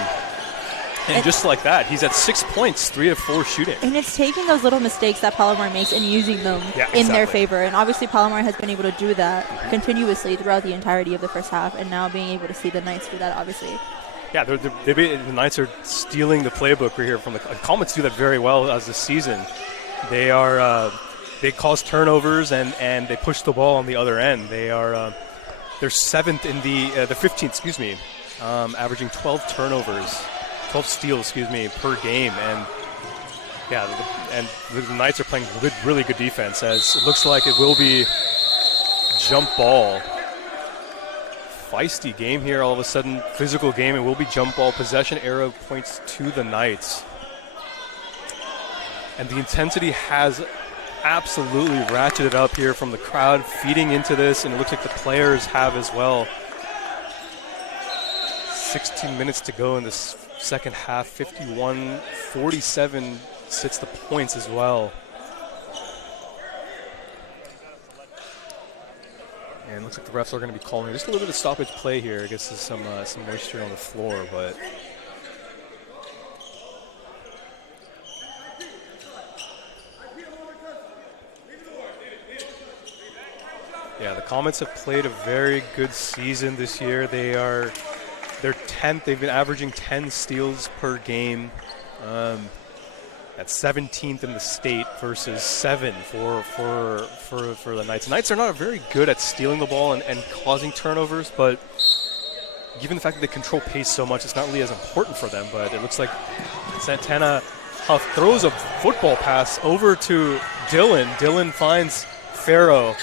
And just like that, he's at 6 points, 3 of 4 shooting. And it's taking those little mistakes that Palomar makes and using them in their favor. And obviously Palomar has been able to do that continuously throughout the entirety of the first half, and now being able to see the Knights do that, obviously. Yeah, the Knights are stealing the playbook right here from the Comets. Do that very well as the season. They are they cause turnovers and they push the ball on the other end. They're 7th in the 15th, averaging 12 turnovers. 12 steals, per game, and the Knights are playing really good defense. As it looks like it will be jump ball. Feisty game here. All of a sudden, physical game. It will be jump ball. Possession arrow points to the Knights, and the intensity has absolutely ratcheted up here from the crowd, feeding into this, and it looks like the players have as well. 16 minutes to go in this second half. 51-47 sits the points as well. And it looks like the refs are going to be calling just a little bit of stoppage play here. I guess there's some moisture on the floor, but yeah, the Comets have played a very good season this year. They're 10th. They've been averaging 10 steals per game. That's 17th in the state versus 7 for the Knights. Knights are not very good at stealing the ball and causing turnovers, but given the fact that they control pace so much, it's not really as important for them. But it looks like Santana Huff throws a football pass over to Dylan. Dylan finds Farrow,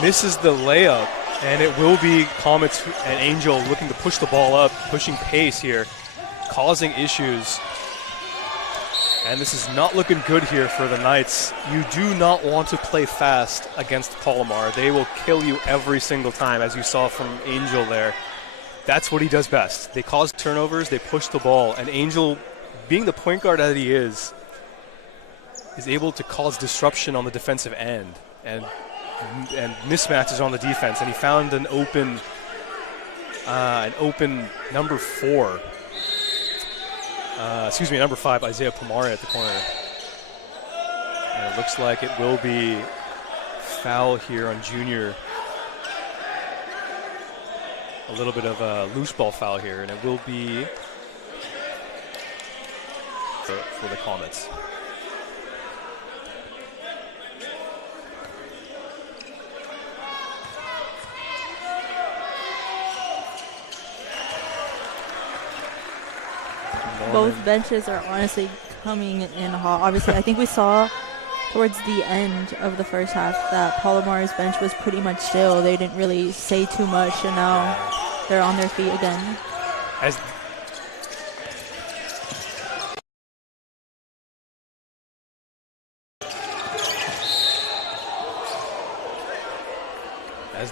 misses the layup, and it will be Comets and Angel looking to push the ball up, pushing pace here, causing issues. And this is not looking good here for the Knights. You do not want to play fast against Palomar. They will kill you every single time, as you saw from Angel there. That's what he does best. They cause turnovers, they push the ball, and Angel, being the point guard that he is able to cause disruption on the defensive end and mismatches on the defense, and he found an open number 4. Number 5, Isaiah Palomar at the corner. And it looks like it will be foul here on Junior. A little bit of a loose ball foul here, and it will be for the Comets. both benches are honestly coming in hot. Obviously, I think we saw towards the end of the first half that Palomar's bench was pretty much still. They didn't really say too much, and now they're on their feet again. As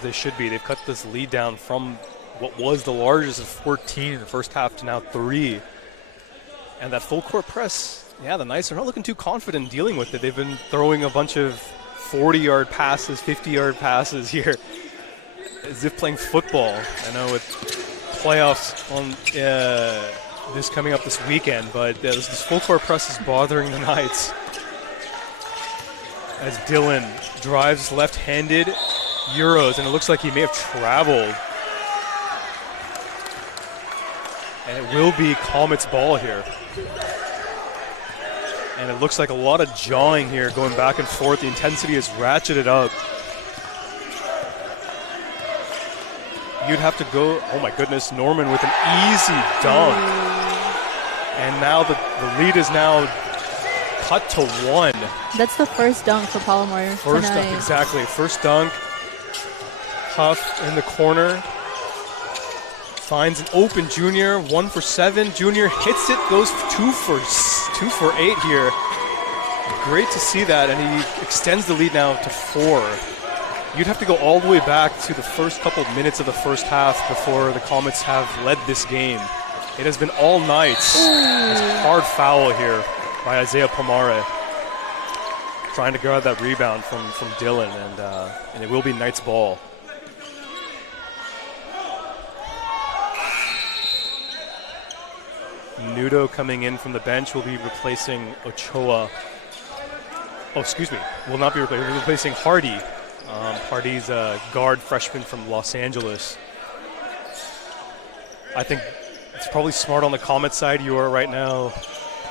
they should be. They've cut this lead down from what was the largest of 14 in the first half to now 3. And that full court press, yeah, the Knights are not looking too confident in dealing with it. They've been throwing a bunch of 40-yard passes, 50-yard passes here, as if playing football. I know with playoffs on this coming up this weekend, but this full court press is bothering the Knights. As Dylan drives left-handed, Euros, and it looks like he may have traveled. And it will be Comet's ball here. And it looks like a lot of jawing here, going back and forth. The intensity is ratcheted up. You'd have to go, oh my goodness, Norman with an easy dunk. And now the lead is now cut to 1. That's the first dunk for Palomar First tonight. dunk, exactly. First dunk. Huff in the corner. Finds an open Junior, 1 for 7. Junior hits it, goes 2 for 8 here. Great to see that, and he extends the lead now to 4. You'd have to go all the way back to the first couple of minutes of the first half before the Comets have led this game. It has been all Knights. It's a hard foul here by Isaiah Pomare, trying to grab that rebound from Dylan, and it will be Knights' ball. Nudo coming in from the bench will be replacing Ochoa. Oh, excuse me. Will not be replacing Hardy. Hardy's a guard freshman from Los Angeles. I think it's probably smart on the Comet side. You are right now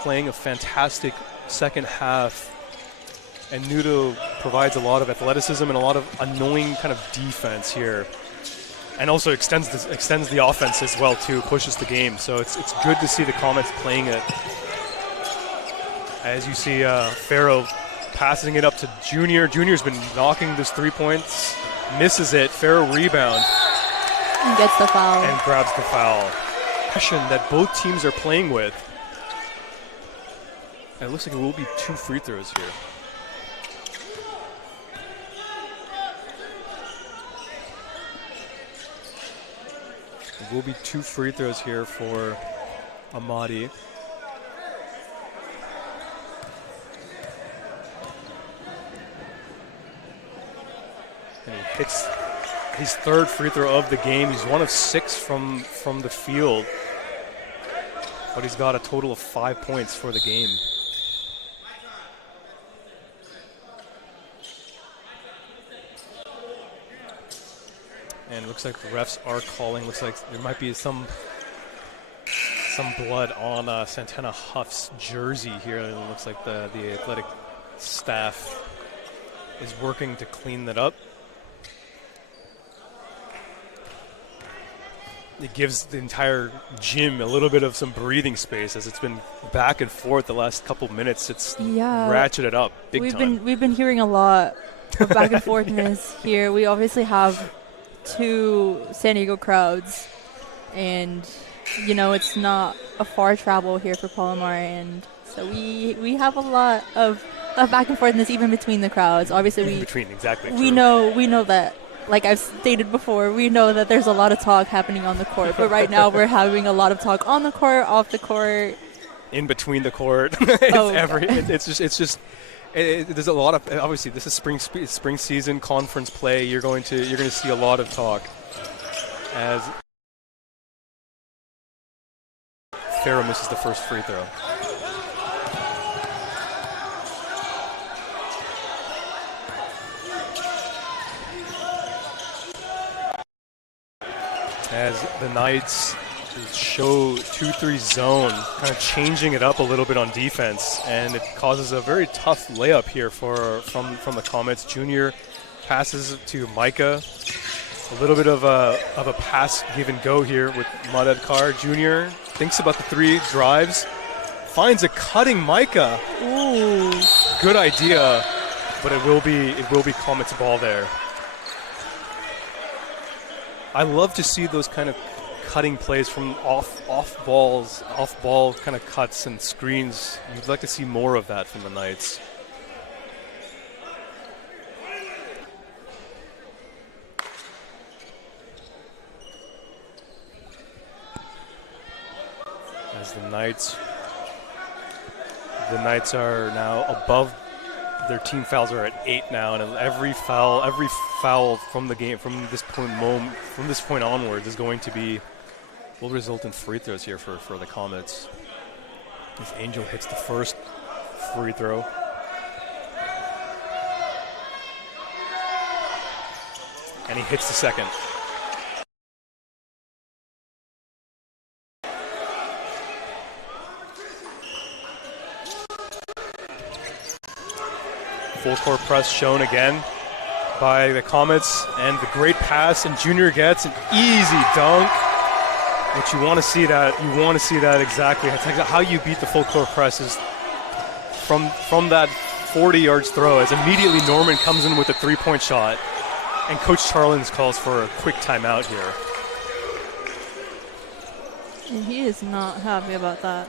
playing a fantastic second half. And Nudo provides a lot of athleticism and a lot of annoying kind of defense here. And also extends the offense as well too, pushes the game. So it's good to see the Comets playing it. As you see Farrow passing it up to Junior. Junior's been knocking this 3 points, misses it. Farrow rebound. And gets the foul. And grabs the foul. Passion that both teams are playing with. And it looks like it will be 2 free throws here. It will be 2 free throws here for Amadi. And he hits his 3rd free throw of the game. He's 1 of 6 from the field. But he's got a total of 5 points for the game. And it looks like the refs are calling. Looks like there might be some blood on Santana Huff's jersey here. It looks like the athletic staff is working to clean that up. It gives the entire gym a little bit of some breathing space as it's been back and forth the last couple minutes. It's ratcheted up big time. We've been hearing a lot of back and forthness here. We obviously have 2 San Diego crowds, and it's not a far travel here for Palomar, and so we have a lot of back and forthness even between the crowds. Obviously, we know that, like I've stated before, we know that there's a lot of talk happening on the court, but right now we're having a lot of talk on the court, off the court, in between the court. There's a lot of, obviously this is spring season conference play. You're going to see a lot of talk as Farrow misses the first free throw. As the Knights show 2-3 zone, kind of changing it up a little bit on defense, and it causes a very tough layup here from the Comets. Junior passes to Micah. A little bit of a pass give and go here with Madad Kar. Junior thinks about the 3, drives, finds a cutting Micah. Ooh. Good idea, but it will be Comet's ball there. I love to see those kind of cutting plays from off ball kind of cuts and screens. You'd like to see more of that from the Knights. As the Knights are now above. Their team fouls are at 8 now, and every foul from the game from this point onwards is going to will result in free throws here for the Comets. As Angel hits the first free throw. And he hits the second. Full court press shown again by the Comets, and the great pass, and Junior gets an easy dunk. Which you want to see that. You want to see that exactly. How you beat the full court press is from that 40 yards throw, as immediately Norman comes in with a 3-point shot, and Coach Charlins calls for a quick timeout here. And he is not happy about that.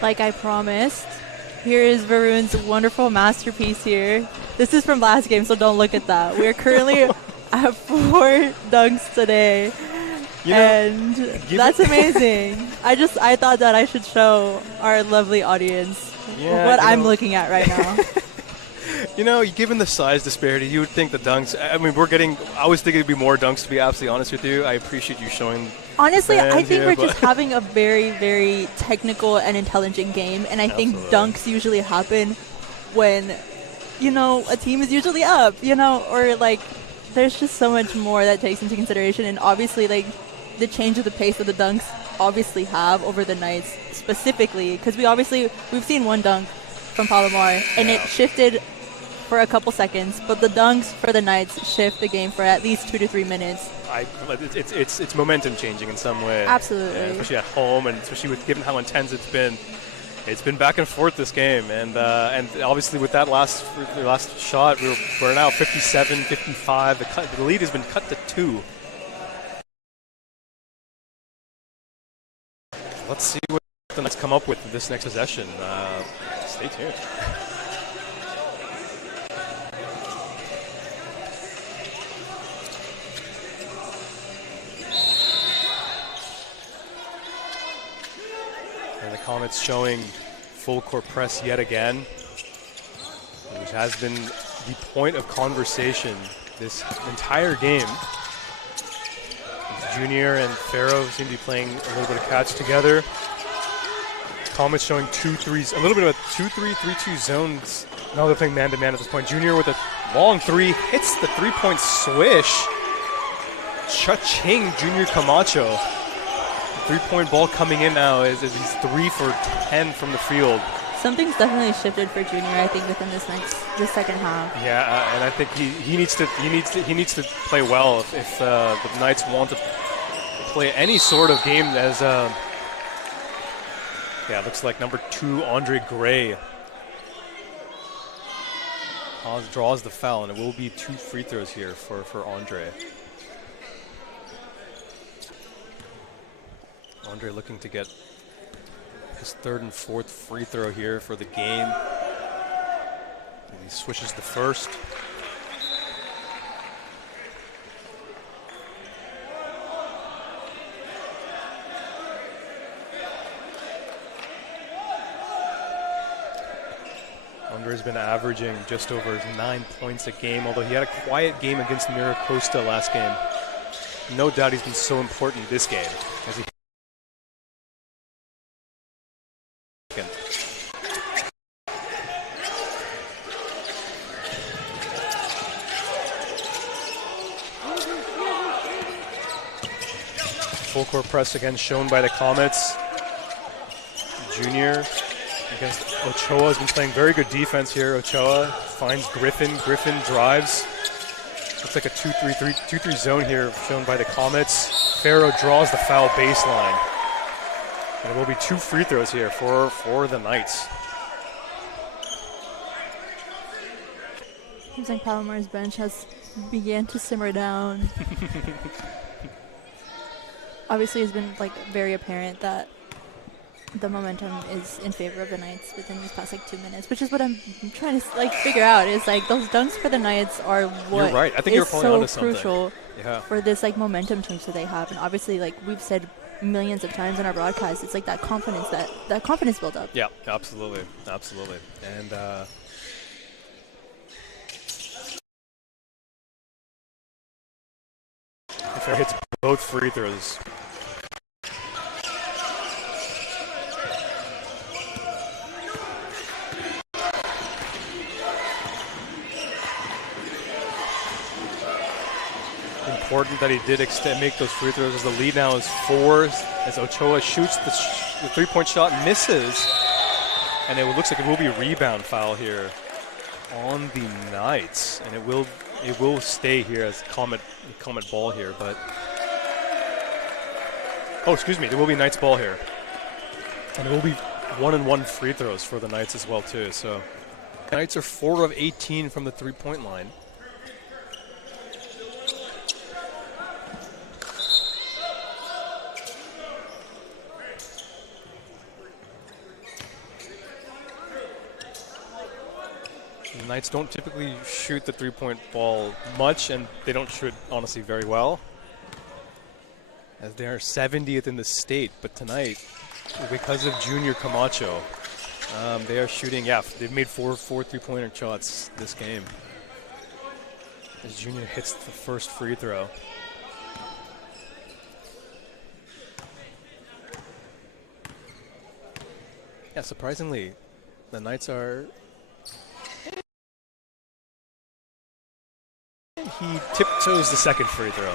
Like I promised, here is Varun's wonderful masterpiece here. This is from last game, so don't look at that. We're currently at 4 dunks today, and that's amazing. I thought that I should show our lovely audience what I'm looking at right now. Given the size disparity, you would think the dunks. I mean, I was thinking it'd be more dunks, to be absolutely honest with you. I appreciate you showing. Honestly, I think we're just having a very, very technical and intelligent game, and I think dunks usually happen when, a team is usually up, or like there's just so much more that takes into consideration, and obviously like the change of the pace of the dunks obviously have over the Knights specifically, because we've seen one dunk from Palomar, and it shifted for a couple seconds, but the dunks for the Knights shift the game for at least 2 to 3 minutes. It's momentum changing in some way. Absolutely. Especially at home, and especially given how intense it's been. It's been back and forth this game, and obviously with that last shot, we're now 57-55. The lead has been cut to 2. Let's see what the Knights come up with this next possession. Stay tuned. And the Comets showing full court press yet again, which has been the point of conversation this entire game. Junior and Farrow seem to be playing a little bit of catch together. Comets showing 2-3s, a little bit of a 2-3, 3-2 zones. Now they're playing man-to-man at this point. Junior with a long 3, hits the 3-point swish. Cha-ching, Junior Camacho. 3-point ball coming in now as he's 3 for 10 from the field. Something's definitely shifted for Junior, I think, within this second half. Yeah, and I think he needs to play well if the Knights want to play any sort of game. As it looks like number 2 Andre Gray draws the foul, and it will be 2 free throws here for Andre. Andre looking to get his 3rd and 4th free throw here for the game. And he switches the first. Andre's been averaging just over 9 points a game, although he had a quiet game against Miracosta last game. No doubt he's been so important this game, as he full court press again shown by the Comets. Junior against Ochoa. Has been playing very good defense here. Ochoa finds Griffin. Griffin drives. Looks like a 2-3 zone here shown by the Comets. Farrow draws the foul baseline. And it will be 2 free throws here for the Knights. Seems like Palomar's bench has began to simmer down. Obviously, it's been like very apparent that the momentum is in favor of the Knights within these past 2 minutes, which is what I'm trying to figure out. Is like those dunks for the Knights are what you're right. I think is you're probably onto so crucial yeah. for this momentum change that they have. And obviously, like we've said millions of times in our broadcast, it's like that confidence build up. Yeah, absolutely. And if it hits both free throws. Important that he did make those free throws, as the lead now is 4, as Ochoa shoots the 3-point shot, misses, and it looks like it will be a rebound foul here on the Knights, and it will stay here as Comet ball here, but there will be Knights ball here, and it will be 1-and-1 free throws for the Knights as well too. So Knights are 4 of 18 from the 3-point line. The Knights don't typically shoot the 3-point ball much, and they don't shoot, honestly, very well, as they are 70th in the state. But tonight, because of Junior Camacho, they are shooting, they've made four 3-pointer shots this game, as Junior hits the first free throw. Yeah, surprisingly, the Knights are... He tiptoes the second free throw.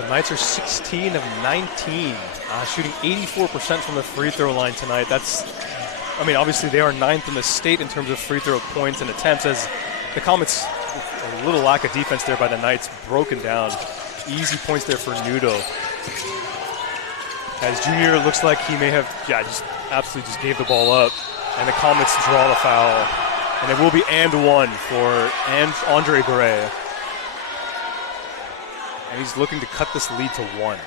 The Knights are 16 of 19, shooting 84% from the free throw line tonight. Obviously they are 9th in the state in terms of free throw points and attempts, as the Comets, a little lack of defense there by the Knights, broken down. Easy points there for Nudo, as Junior looks like he may have absolutely just gave the ball up, and the Comets draw the foul, and it will be and 1 for Andre Gray, and he's looking to cut this lead to 1.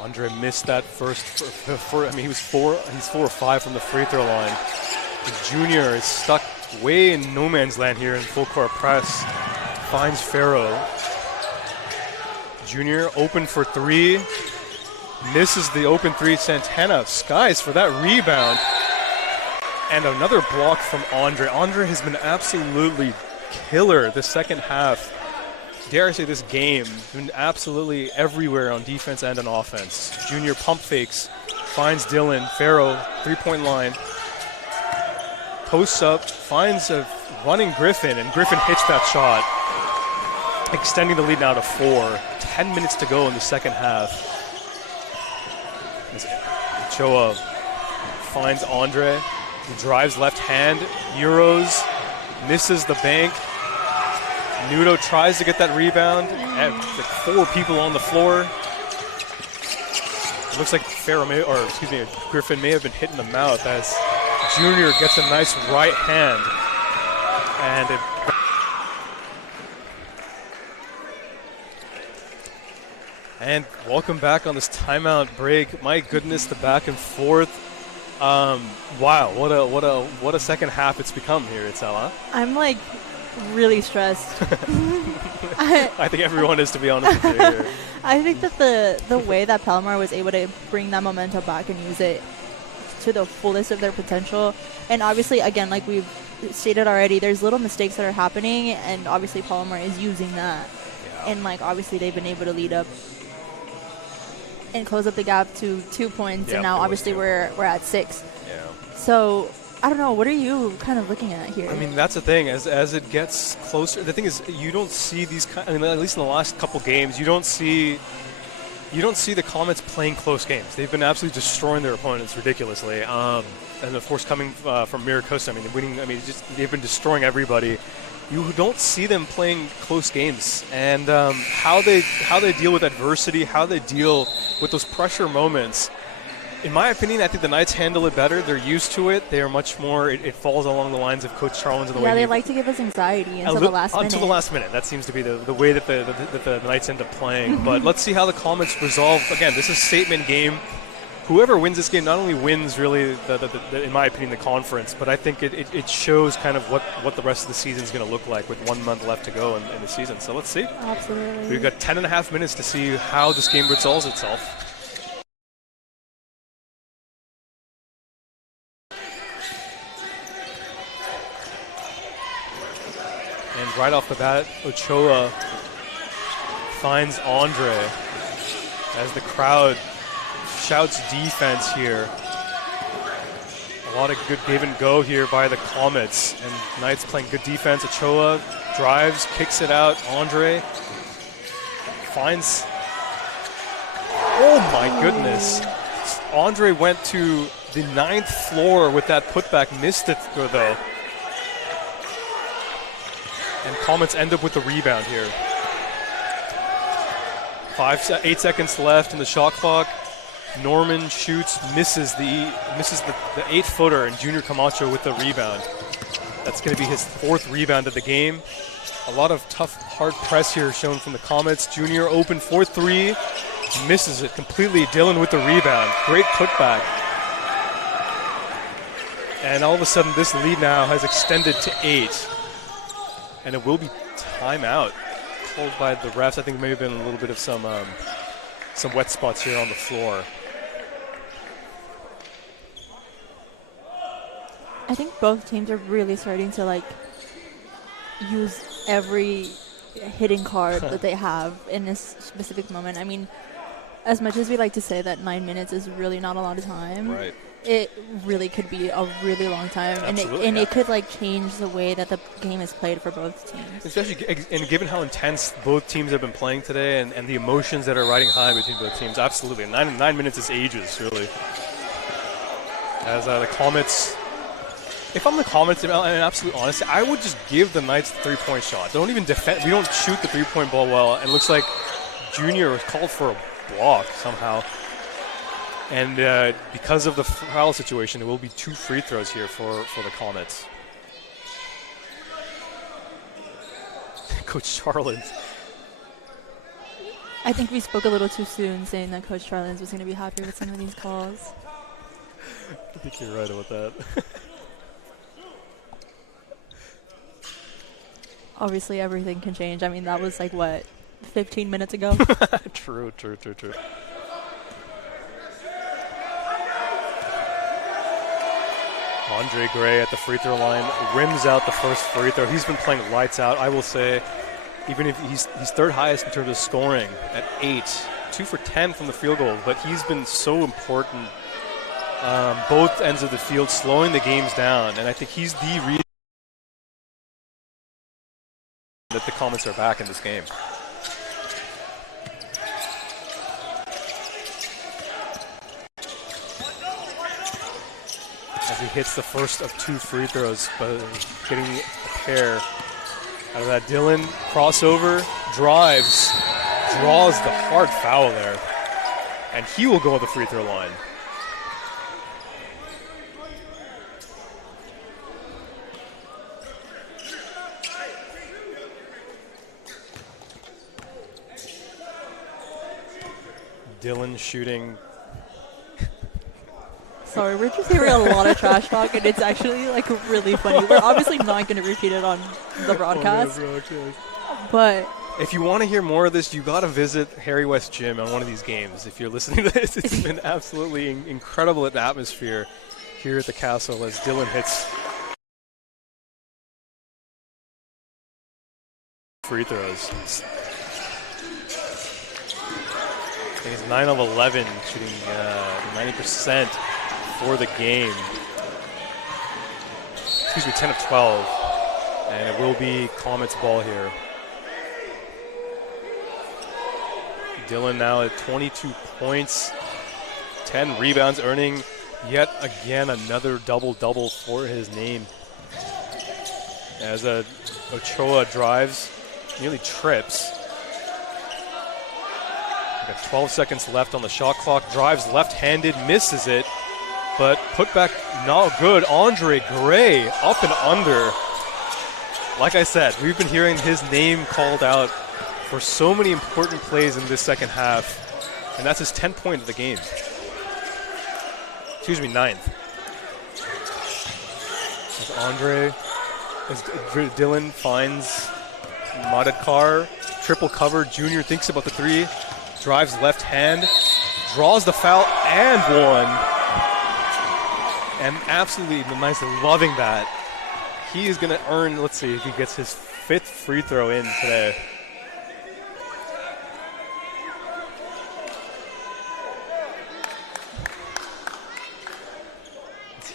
Andre missed that first. He's 4 or 5 from the free throw line. The Junior is stuck way in no man's land here in full court press. Finds Farrow. Junior open for 3. Misses the open 3. Santana skies for that rebound. And another block from Andre. Andre has been absolutely killer the second half. Dare I say this game, been absolutely everywhere on defense and on offense. Junior pump fakes, finds Dylan. Farrow, 3-point line. Posts up, finds a running Griffin, and Griffin hits that shot, extending the lead now to 4. 10 minutes to go in the second half. As Ochoa finds Andre, he drives left hand, Euros, misses the bank. Nudo tries to get that rebound, and like 4 people on the floor. It looks like Griffin may have been hit in the mouth, as Junior gets a nice right hand. And welcome back on this timeout break. My goodness, the back and forth. Wow, what a second half it's become here, Itzel, huh? I'm like really stressed. I think everyone is, to be honest with you here. I think that the way that Palomar was able to bring that momentum back and use it to the fullest of their potential, and obviously, again, like we've stated already, there's little mistakes that are happening, and obviously Palomar is using that, and like obviously they've been able to lead up and close up the gap to 2 points, and now obviously we're at 6. Yeah. So I don't know. What are you kind of looking at here? I mean, that's the thing. As it gets closer, the thing is, you don't see these. I mean, at least in the last couple games, you don't see the Comets playing close games. They've been absolutely destroying their opponents ridiculously. And of course, coming from Miracosta, I mean, winning. I mean, they've been destroying everybody. You don't see them playing close games, and how they deal with adversity, how they deal with those pressure moments. In my opinion, I think the Knights handle it better. They're used to it. They are much more. It falls along the lines of Coach Charlins and the way they like to give us anxiety until the last minute. Until the last minute, that seems to be the way that the Knights end up playing. But let's see how the Comets resolve. Again, this is a statement game. Whoever wins this game not only wins really, in my opinion, the conference, but I think it shows kind of what the rest of the season is going to look like with 1 month left to go in the season. So let's see. Absolutely. We've got 10.5 minutes to see how this game resolves itself. And right off the bat, Ochoa finds Andre as the crowd shouts defense here. A lot of good give and go here by the Comets, and Knights playing good defense. Ochoa drives, kicks it out. Andre finds. Oh my goodness! Andre went to the 9th floor with that putback, missed it though. And Comets end up with the rebound here. 8 seconds left in the shot clock. Norman shoots, misses the 8-footer, and Junior Camacho with the rebound. That's going to be his 4th rebound of the game. A lot of tough, hard press here shown from the Comets. Junior open 4-3, misses it completely. Dylan with the rebound. Great putback. And all of a sudden, this lead now has extended to 8. And it will be timeout called by the refs. I think there may have been a little bit of some wet spots here on the floor. I think both teams are really starting to like use every hitting card that they have in this specific moment. I mean, as much as we like to say that 9 minutes is really not a lot of time, right? It really could be a really long time, it could like change the way that the game is played for both teams. Especially, and given how intense both teams have been playing today, and the emotions that are riding high between both teams, absolutely. 9 minutes is ages, really. As the Comets, if I'm the Comets, in absolute honesty, I would just give the Knights the 3-point shot. They don't even defend. We don't shoot the 3-point ball well, and it looks like Junior was called for a block somehow. And because of the foul situation, there will be 2 free throws here for the Comets. Coach Charlins. I think we spoke a little too soon saying that Coach Charlins was going to be happy with some of these calls. I think you're right about that. Obviously, everything can change. I mean, that was like, what, 15 minutes ago? True. Andre Gray at the free throw line rims out the first free throw. He's been playing lights out, I will say. Even if he's third highest in terms of scoring at 8, 2 for 10 from the field goal, but he's been so important both ends of the field, slowing the games down, and I think he's the reason that the Comets are back in this game. As he hits the first of 2 free throws, but getting a pair out of that. Dylan, crossover, drives, draws the hard foul there, and he will go at the free throw line. Dylan shooting Sorry, we're just hearing a lot of trash talk, and it's actually like really funny. We're obviously not going to repeat it on the broadcast, but if you want to hear more of this, you got to visit Harry West Gym on one of these games. If you're listening to this, it's been absolutely incredible atmosphere here at the castle as Dylan hits free throws. I think he's 9 of 11, shooting 90% for the game. Excuse me, 10 of 12. And it will be Comet's ball here. Dylan now at 22 points, 10 rebounds, earning yet again another double-double for his name. As Ochoa drives, nearly trips. Got 12 seconds left on the shot clock. Drives left-handed, misses it, but put back not good. Andre Gray up and under. Like I said, we've been hearing his name called out for so many important plays in this second half, and that's his 10th point of the game. Excuse me, 9th. As Dylan finds Madadkar, triple cover. Junior thinks about the three, drives left hand, draws the foul and one. And absolutely nice, loving that. He is going to earn, let's see if he gets his 5th free throw in today.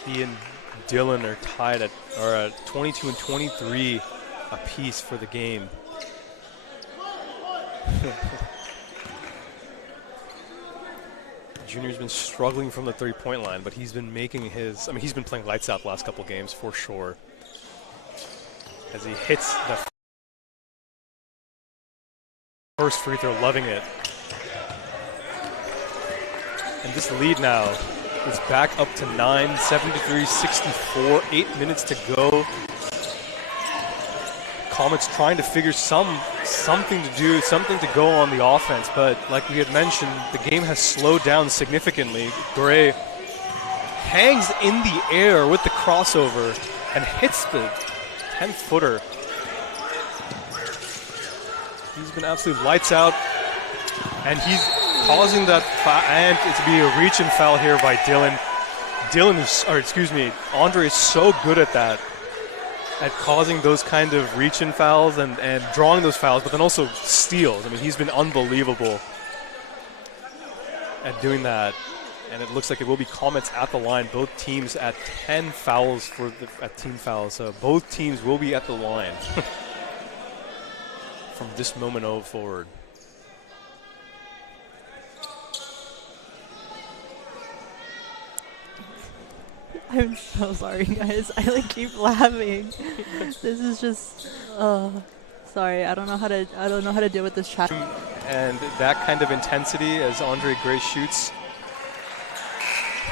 He and Dylan are tied at 22 and 23 apiece for the game. Junior's been struggling from the three-point line, but he's been making his, he's been playing lights out the last couple games for sure. As he hits the first free throw, loving it. And this lead now is back up to 9, 73-64, 8 minutes to go. Comets trying to figure something to do, something to go on the offense, but like we had mentioned, the game has slowed down significantly. Gray hangs in the air with the crossover and hits the 10-footer. He's been absolutely lights out, and he's causing that and it to be a reach and foul here by Dylan. Andre is so good at that, at causing those kind of reach and fouls and drawing those fouls, but then also steals. He's been unbelievable at doing that. And it looks like it will be Comets at the line. Both teams at 10 fouls at team fouls. So both teams will be at the line from this moment forward. I'm so sorry, guys. I keep laughing. This is just, sorry. I don't know how to deal with this chat. And that kind of intensity as Andre Gray shoots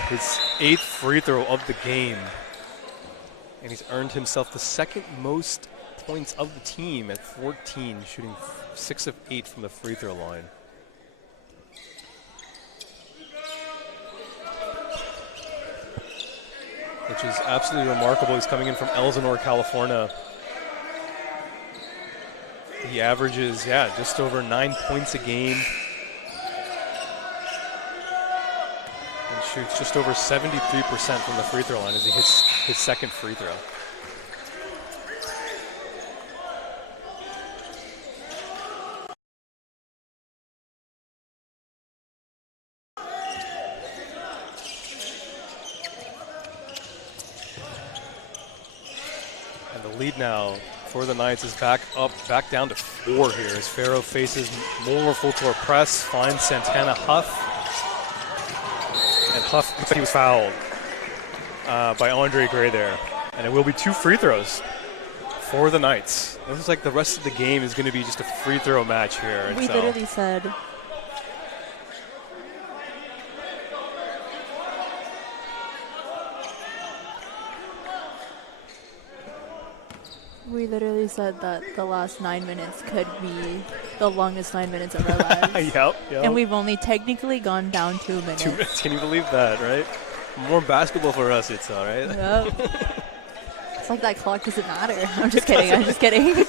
his 8th free throw of the game, and he's earned himself the 2nd most points of the team at 14, shooting 6 of 8 from the free throw line. Which is absolutely remarkable. He's coming in from Elsinore, California. He averages, just over 9 points a game. And shoots just over 73% from the free throw line as he hits his 2nd free throw. Lead now for the Knights is back down to 4 here as Farrow faces more full court press, finds Santana Huff, and Huff looks like he was fouled by Andre Gray there, and it will be 2 free throws for the Knights. It looks like the rest of the game is going to be just a free throw match here. We literally said that the last 9 minutes could be the longest 9 minutes of our lives. Yep. And we've only technically gone down 2 minutes. 2 minutes. Can you believe that, right? More basketball for us, it's all right. Yep. It's like that clock doesn't matter. I'm just kidding. I'm just kidding.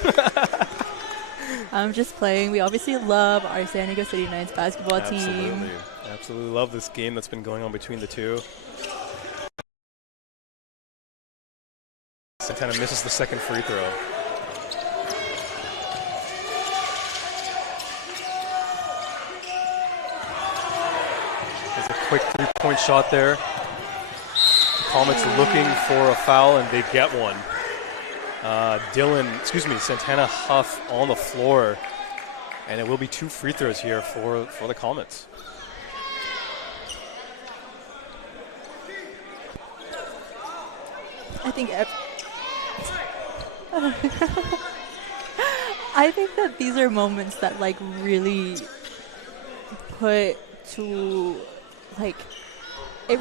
I'm just playing. We obviously love our San Diego City Knights basketball team. Absolutely love this game that's been going on between the two. Santana misses the second free throw. There's a quick three-point shot there. The Comets looking for a foul, and they get one. Santana Huff on the floor, and it will be 2 free throws here for the Comets. I think I think that these are moments that like really put to like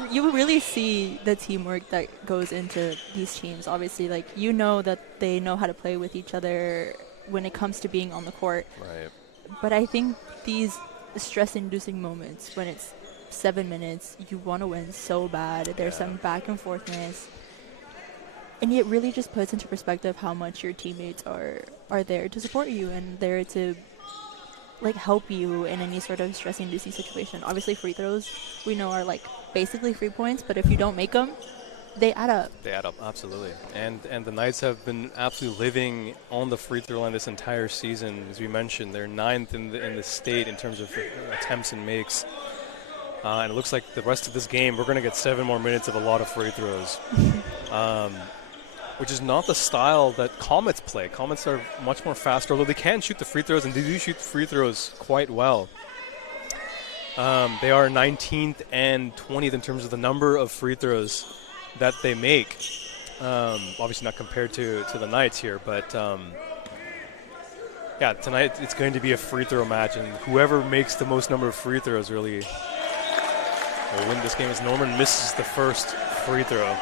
you really see the teamwork that goes into these teams. Obviously, like you know that they know how to play with each other when it comes to being on the court. Right. But I think these stress-inducing moments when it's 7 minutes, you want to win so bad. There's some back and forthness. And it really just puts into perspective how much your teammates are there to support you and there to like help you in any sort of stress-inducing situation. Obviously, free throws we know are like basically free points, but if you don't make them, they add up. They add up, absolutely. And the Knights have been absolutely living on the free throw line this entire season. As we mentioned, they're 9th in the state in terms of attempts and makes. And it looks like the rest of this game, we're going to get 7 more minutes of a lot of free throws. Which is not the style that Comets play. Comets are much more faster, although they can shoot the free throws, and they do shoot free throws quite well. They are 19th and 20th in terms of the number of free throws that they make. Obviously not compared to the Knights here, but yeah, tonight it's going to be a free throw match, and whoever makes the most number of free throws really will win this game, as Norman misses the first free throw.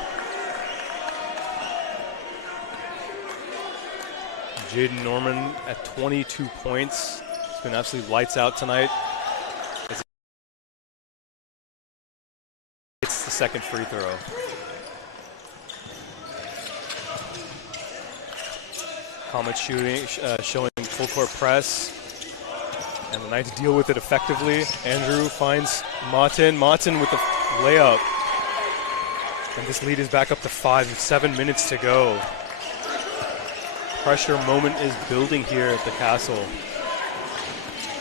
Jaden Norman at 22 points. It's been absolutely lights out tonight. It's the second free throw. Comets shooting, showing full court press. And the Knights deal with it effectively. Andrew finds Martin. Martin with the layup. And this lead is back up to 5 with 7 minutes to go. Pressure moment is building here at the Castle.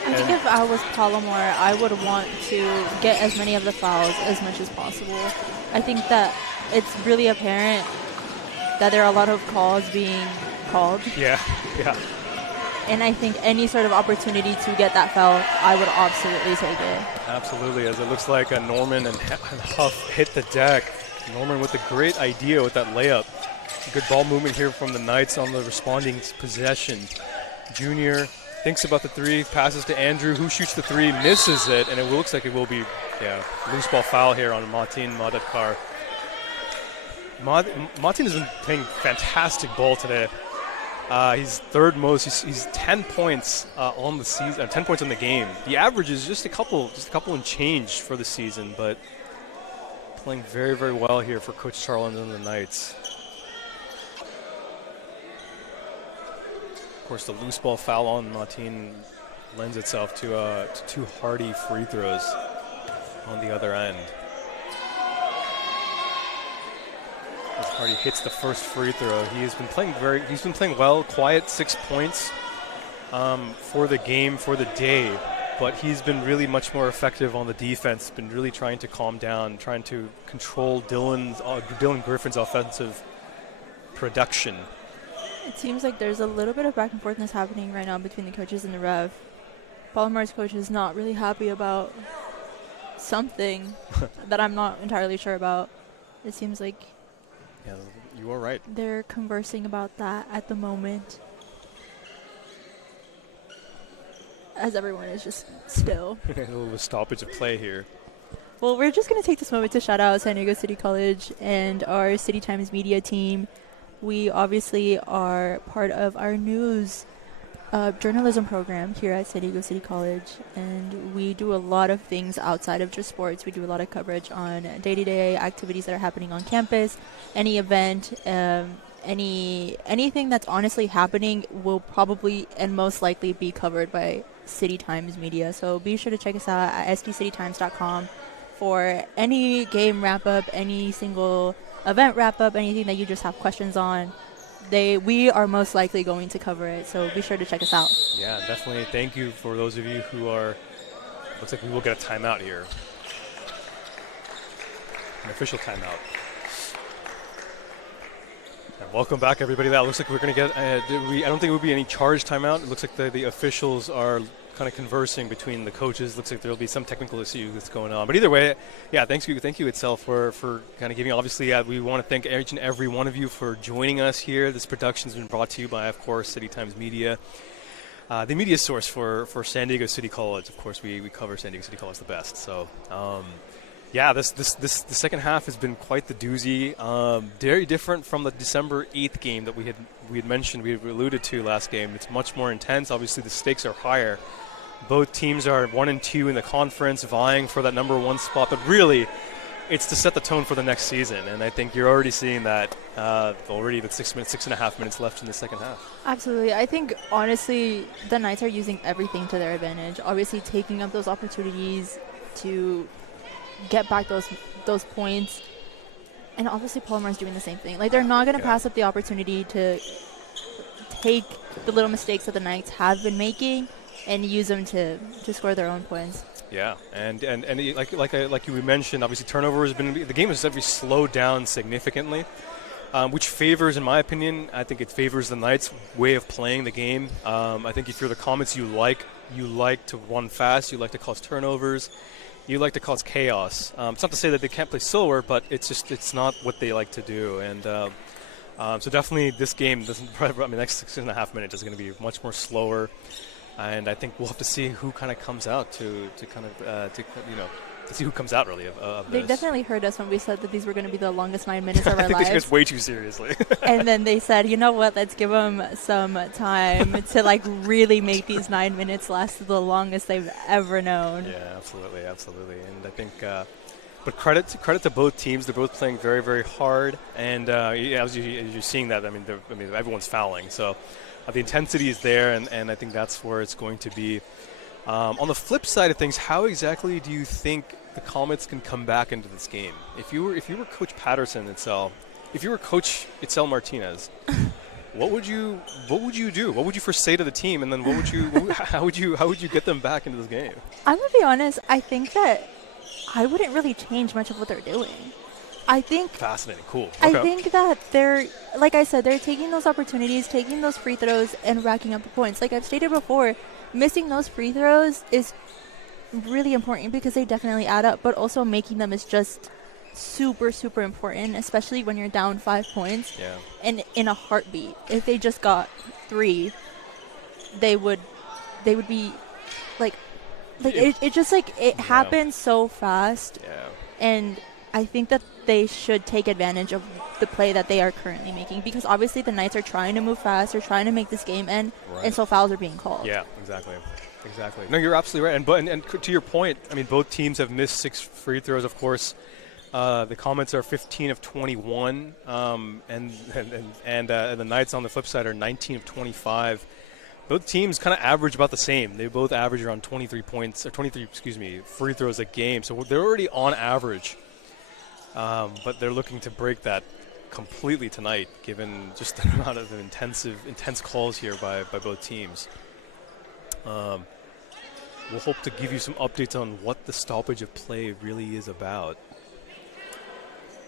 I think if I was Palomar, I would want to get as many of the fouls as much as possible. I think that it's really apparent that there are a lot of calls being called. Yeah. And I think any sort of opportunity to get that foul, I would absolutely take it. Absolutely, as it looks like Norman and Huff hit the deck. Norman with a great idea with that layup. Good ball movement here from the Knights on the responding possession. Junior thinks about the three, passes to Andrew, who shoots the three, misses it, and it looks like it will be loose ball foul here on Martin Madadkar. Martin has been playing fantastic ball today. He's third most. He's 10 points on the season. 10 points on the game. The average is just a couple and change for the season, but playing very, very well here for Coach Charland and the Knights. Of course, the loose ball foul on Martin lends itself to 2 hearty free throws on the other end. As Hardy hits the first free throw, he's been playing well, quiet 6 points for the game, for the day, but he's been really much more effective on the defense, been really trying to calm down, trying to control Dylan Griffin's offensive production. It seems like there's a little bit of back and forthness happening right now between the coaches and the ref. Palomar's coach is not really happy about something that I'm not entirely sure about. It seems like you are right. They're conversing about that at the moment, as everyone is just still. A little stoppage of play here. Well, we're just going to take this moment to shout out San Diego City College and our City Times media team. We obviously are part of our news journalism program here at San Diego City College, and we do a lot of things outside of just sports. We do a lot of coverage on day-to-day activities that are happening on campus, any event, anything that's honestly happening will probably and most likely be covered by City Times Media. So be sure to check us out at sdcitytimes.com for any game wrap-up, any single event wrap-up, anything that you just have questions on. We are most likely going to cover it, so be sure to check us out. Yeah, definitely. Thank you for those of you who are. Looks like we will get a timeout here. An official timeout. And welcome back, everybody. That looks like we're going to get. I don't think it would be any charged timeout. It looks like the officials are kind of conversing between the coaches. Looks like there will be some technical issue that's going on. But either way, yeah, thank you, Itzel, for kind of giving. Obviously, we want to thank each and every one of you for joining us here. This production has been brought to you by, of course, City Times Media, the media source for San Diego City College. Of course, we cover San Diego City College the best. So, yeah, the second half has been quite the doozy. Very different from the December 8th game that we had mentioned, we had alluded to last game. It's much more intense. Obviously, the stakes are higher. Both teams are 1-2 in the conference, vying for that number 1 spot. But really, it's to set the tone for the next season. And I think you're already seeing that already with 6.5 minutes left in the second half. Absolutely. I think, honestly, the Knights are using everything to their advantage. Obviously, taking up those opportunities to get back those points. And obviously, Palomar's doing the same thing. Like, they're not going to pass up the opportunity to take the little mistakes that the Knights have been making and use them to score their own points. Yeah, and like you mentioned, obviously turnover has been, the game has definitely slowed down significantly, which favors, in my opinion, I think it favors the Knights' way of playing the game. I think if you're the Comets, you like to run fast, you like to cause turnovers, you like to cause chaos. It's not to say that they can't play slower, but it's not what they like to do. And so definitely this game the next 6.5 minutes is going to be much more slower. And I think we'll have to see who kind of comes out to see who comes out really of They this. definitely heard us when we said that these were going to be the longest 9 minutes of our I think lives. they took us way too seriously. And then they said, you know what, let's give them some time to really make these 9 minutes last the longest they've ever known. Yeah, absolutely. And I think, but credit to both teams. They're both playing very, very hard. And as you're seeing that, I mean, everyone's fouling. So the intensity is there, and I think that's where it's going to be. On the flip side of things, how exactly do you think the Comets can come back into this game? If you were Coach Patterson, if you were Coach Itzel Marinezand, what would you do? What would you first say to the team, and then how would you get them back into this game? I'm gonna be honest. I think that I wouldn't really change much of what they're doing. I think Fascinating, cool. Okay. I think that they're, like I said, they're taking those opportunities, taking those free throws, and racking up the points. Like I've stated before, missing those free throws is really important because they definitely add up, but also making them is just super, super important, especially when you're down 5 points. Yeah. And in a heartbeat, if they just got 3, they would be like it just it happens so fast. Yeah. And I think that they should take advantage of the play that they are currently making, because obviously the Knights are trying to move fast, they're trying to make this game end, and so fouls are being called. Yeah, exactly. No, you're absolutely right. And to your point, I mean, both teams have missed 6 free throws, of course. The Comets are 15 of 21, and the Knights on the flip side are 19 of 25. Both teams kind of average about the same. They both average around 23 free throws a game. So they're already on average. But they're looking to break that completely tonight, given just the amount of intense calls here by both teams. We'll hope to give you some updates on what the stoppage of play really is about.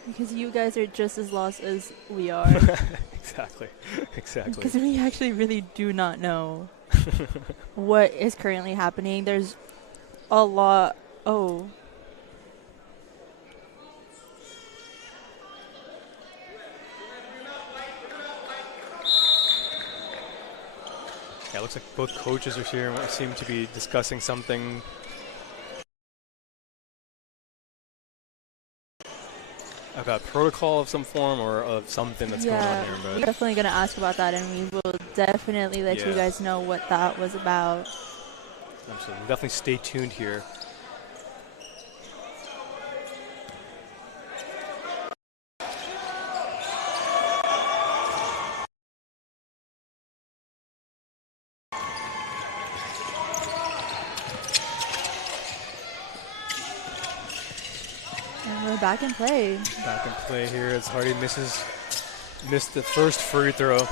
Because you guys are just as lost as we are. Exactly. Because we actually really do not know what is currently happening. There's a lot. Oh. Yeah, it looks like both coaches are here and seem to be discussing something. about protocol of some form or of something that's going on here. We're But definitely going to ask about that, and we will definitely let you guys know what that was about. Absolutely. Definitely stay tuned here. And we're back in play. Back in play here as Hardy missed the first free throw.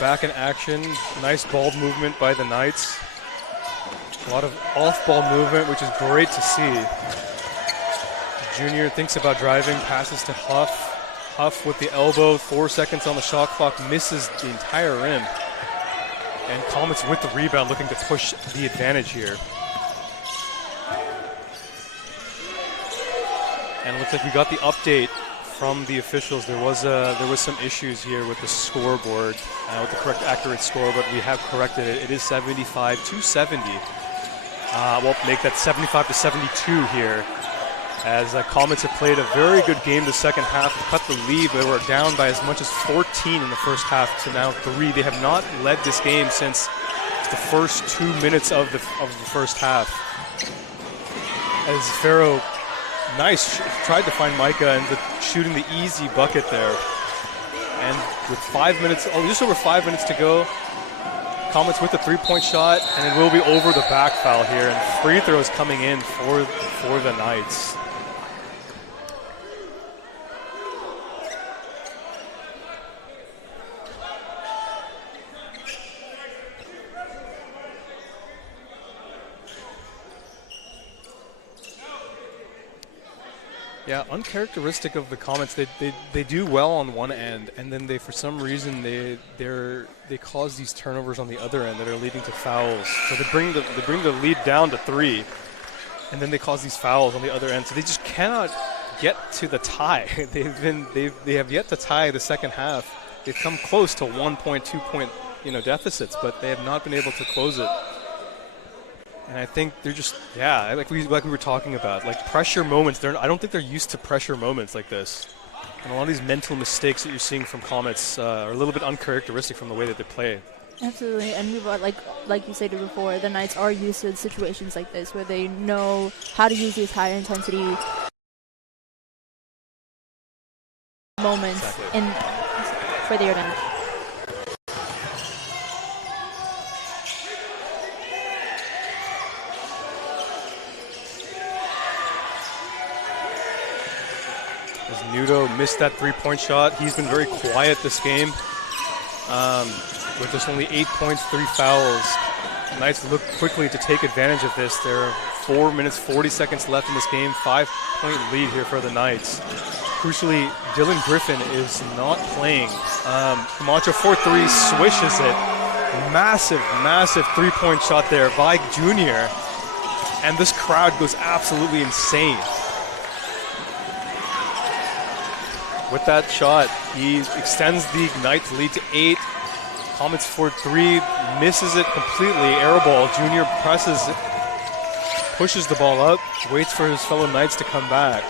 Back in action. Nice ball movement by the Knights. A lot of off-ball movement, which is great to see. Junior thinks about driving, passes to Huff. Huff with the elbow, 4 seconds on the shot clock, misses the entire rim. And Comets with the rebound, looking to push the advantage here. And it looks like we got the update from the officials. There was some issues here with the scoreboard, with the correct accurate score, but we have corrected it. It is 75-70. We'll make that 75-72 here. As Comets have played a very good game the second half, cut the lead. They were down by as much as 14 in the first half to now 3. They have not led this game since the first 2 minutes of the first half. As Farrow, tried to find Micah and shooting the easy bucket there. And with 5 minutes, just over 5 minutes to go, Comets with the three-point shot, and it will be over the back foul here. And free throws coming in for the Knights. Yeah, uncharacteristic of the Comets. They do well on one end, and then they, for some reason, they cause these turnovers on the other end that are leading to fouls. So they bring the lead down to 3, and then they cause these fouls on the other end. So they just cannot get to the tie. They have yet to tie the second half. They've come close to 1 point, 2 point, deficits, but they have not been able to close it. And I think they're just, like we were talking about, like pressure moments. I don't think they're used to pressure moments like this. And a lot of these mental mistakes that you're seeing from Comets are a little bit uncharacteristic from the way that they play. Absolutely, and we've like you said before, the Knights are used to situations like this where they know how to use these high intensity moments for their advantage. Nudo missed that three-point shot. He's been very quiet this game. With just only 8 points, 3 fouls. The Knights look quickly to take advantage of this. There are 4 minutes, 40 seconds left in this game. 5-point lead here for the Knights. Crucially, Dylan Griffin is not playing. Camacho 4-3 swishes it. Massive three-point shot there by Junior. And this crowd goes absolutely insane. With that shot, he extends the Knights lead to 8. Comets 4-3, misses it completely. Air ball. Junior pushes the ball up, waits for his fellow Knights to come back.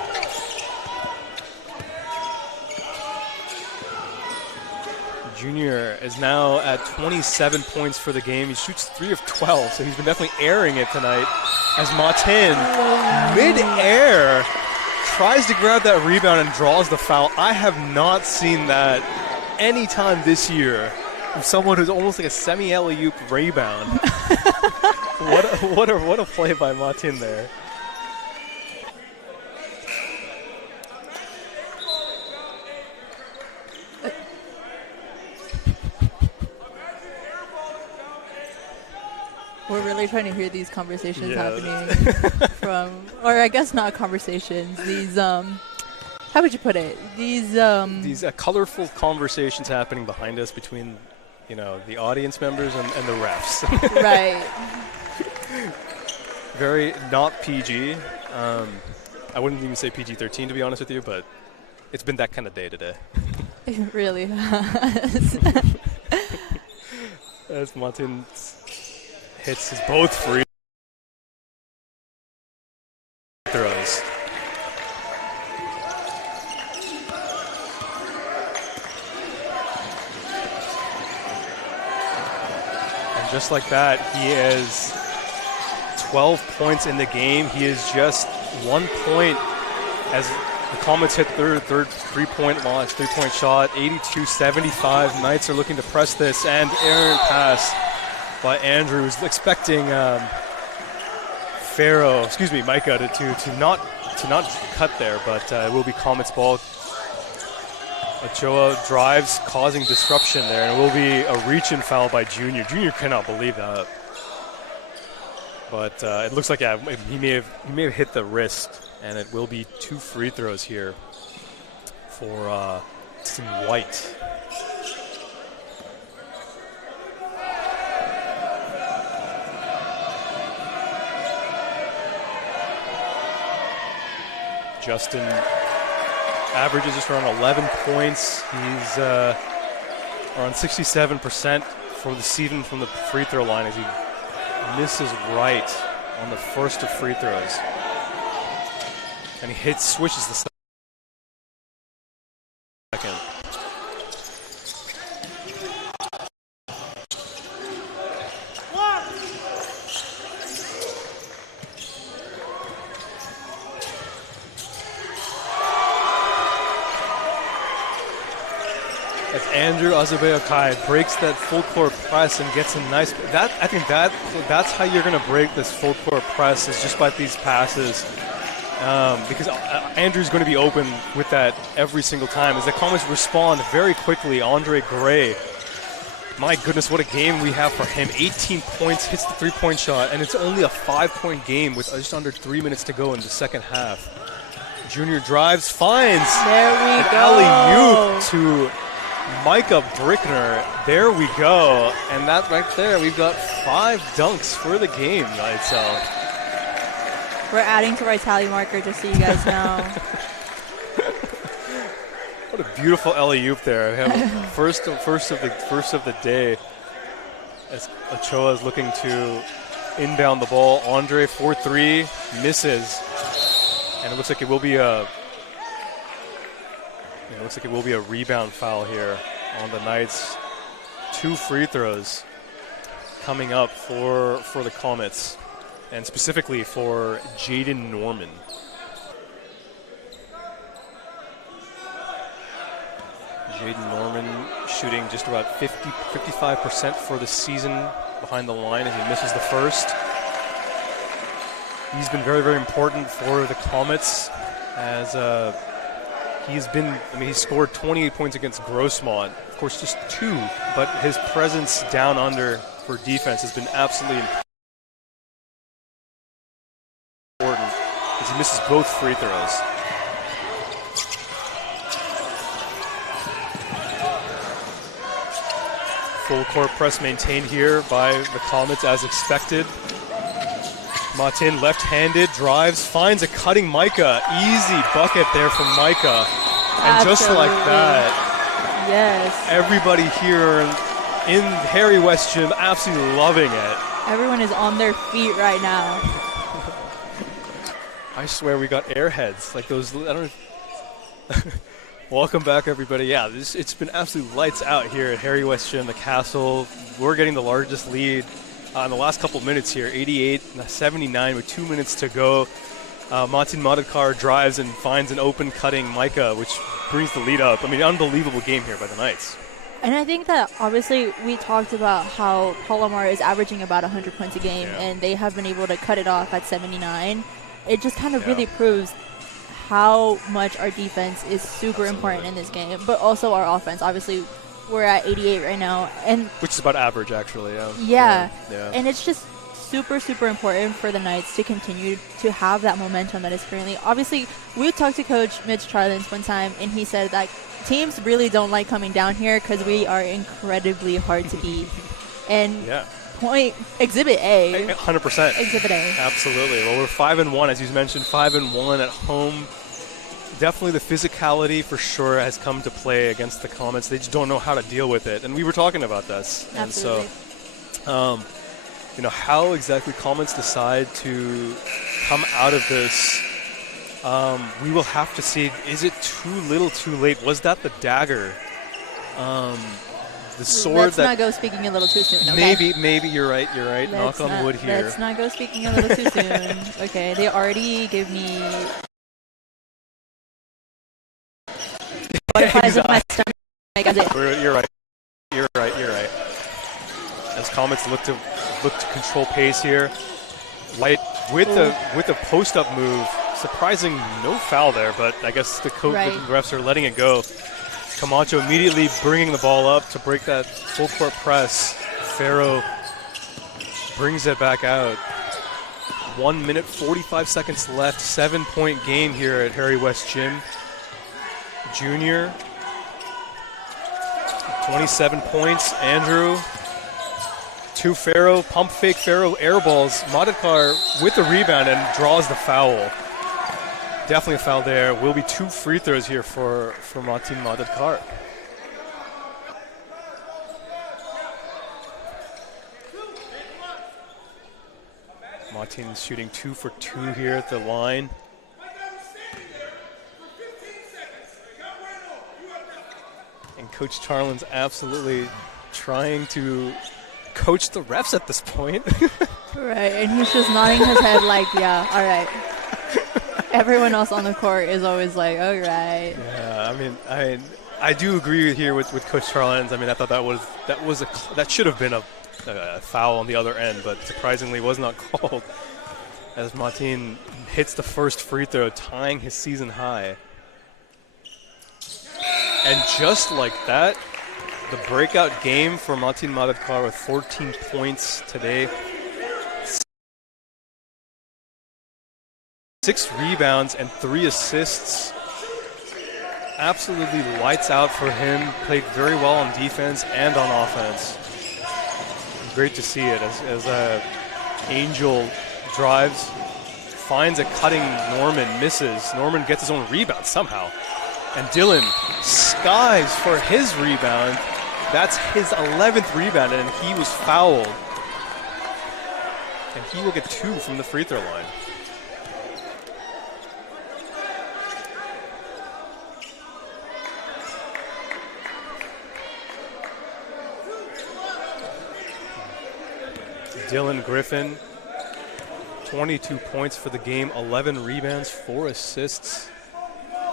Junior is now at 27 points for the game. He shoots 3 of 12, so he's been definitely airing it tonight. As Matthysse, mid-air, tries to grab that rebound and draws the foul. I have not seen that any time this year from someone who's almost like a semi-alley-oop rebound. What a play by Matthysse there. We're really trying to hear these conversations happening or I guess not conversations. These, how would you put it? These colorful conversations happening behind us between, the audience members and the refs. Right. Very not PG. I wouldn't even say PG-13 to be honest with you, but it's been that kind of day today. It really has. As Matthysse hits his both free throws. just like that, he is 12 points in the game. He is just 1 point as the Comets hit their third three-point launch, three-point shot, 82-75. Knights are looking to press this, and errant pass by Andrews, expecting Micah to not cut there, but it will be Comets ball. Ochoa drives, causing disruption there, and it will be a reach-in foul by Junior. Junior cannot believe that. But it looks like he may have hit the wrist, and it will be 2 free throws here for Team White. Justin averages just around 11 points. He's around 67% for the season from the free throw line as he misses right on the first of free throws. And he switches the second. As Andrew Azevedo-Kai breaks that full court press and gets a nice. I think that's how you're going to break this full court press, is just by these passes. Because Andrew's going to be open with that every single time. As the Comets respond very quickly, Andre Gray. My goodness, what a game we have for him. 18 points, hits the three-point shot, and it's only a 5-point game with just under 3 minutes to go in the second half. Junior drives, finds. There we go. Alley-oop to Micah Brickner. There we go. And that right there, we've got 5 dunks for the game, Itzel. We're adding to our tally marker, just so you guys know. What a beautiful alley-oop there. We have first of the day as Ochoa is looking to inbound the ball. Andre 4-3 misses, and it looks like it will be a rebound foul here on the Knights. 2 free throws coming up for the Comets, and specifically for Jaden Norman. Jaden Norman shooting just about 55% for the season behind the line as he misses the first. He's been very, very important for the Comets as he scored 28 points against Grossmont. Of course, just 2, but his presence down under for defense has been absolutely important as he misses both free throws. Full court press maintained here by the Comets as expected. Martin left-handed, drives, finds a cutting Micah. Easy bucket there from Micah. And Absolutely. just like that, yes, everybody here in Harry West Gym absolutely loving it. everyone is on their feet right now. I swear we got airheads, like those, I don't know. Welcome back, everybody. Yeah, it's been absolute lights out here at Harry West Gym, the Castle. We're getting the largest lead in the last couple minutes here, 88-79 with 2 minutes to go. Martin Madakar drives and finds an open cutting Micah, which brings the lead up. I mean, unbelievable game here by the Knights. And I think that obviously we talked about how Palomar is averaging about 100 points a game, and they have been able to cut it off at 79. It just kind of really proves how much our defense is super important in this game, but also our offense. Obviously, we're at 88 right now, and which is about average, actually. Yeah. And it's just super, super important for the Knights to continue to have that momentum that is currently. Obviously, we talked to Coach Mitch Charlins one time, and he said that teams really don't like coming down here because we are incredibly hard to beat. And Exhibit A. 100%. Exhibit A. Absolutely. Well, we're 5-1, as you mentioned, 5-1 at home. Definitely the physicality for sure has come to play against the Comets. They just don't know how to deal with it. And we were talking about this. Absolutely. And so, how exactly Comets decide to come out of this, we will have to see. Is it too little too late? Was that the dagger the sword Let's that not go speaking a little too soon. Okay? maybe you're right. Knock on wood here. Let's not go speaking a little too soon. Okay, they already give me butterflies in my stomach. You're right. As Comets look to control pace here. White with the post up move. Surprising, no foul there, but I guess the refs are letting it go. Camacho immediately bringing the ball up to break that full court press. Farrow brings it back out. 1 minute 45 seconds left. 7-point game here at Harry West Gym. Junior, 27 points. Andrew to Farrow, pump fake Farrow, air balls. Madhukar with the rebound and draws the foul. Definitely a foul there. Will be 2 free throws here for Martin Madhukar. Martin's shooting 2 for 2 here at the line. And Coach Charlin's absolutely trying to coach the refs at this point. Right, and he's just nodding his head like, yeah, all right. Everyone else on the court is always like, all right. Yeah, I do agree here with Coach Charlins. I mean, I thought that should have been a foul on the other end, but surprisingly was not called as Martin hits the first free throw, tying his season high. And just like that, the breakout game for Martin Madhukar with 14 points today. 6 rebounds and 3 assists. Absolutely lights out for him. Played very well on defense and on offense. Great to see it as Angel drives, finds a cutting Norman, misses. Norman gets his own rebound somehow. And Dylan skies for his rebound. That's his 11th rebound, and he was fouled. And he will get 2 from the free throw line. Dylan Griffin, 22 points for the game, 11 rebounds, 4 assists.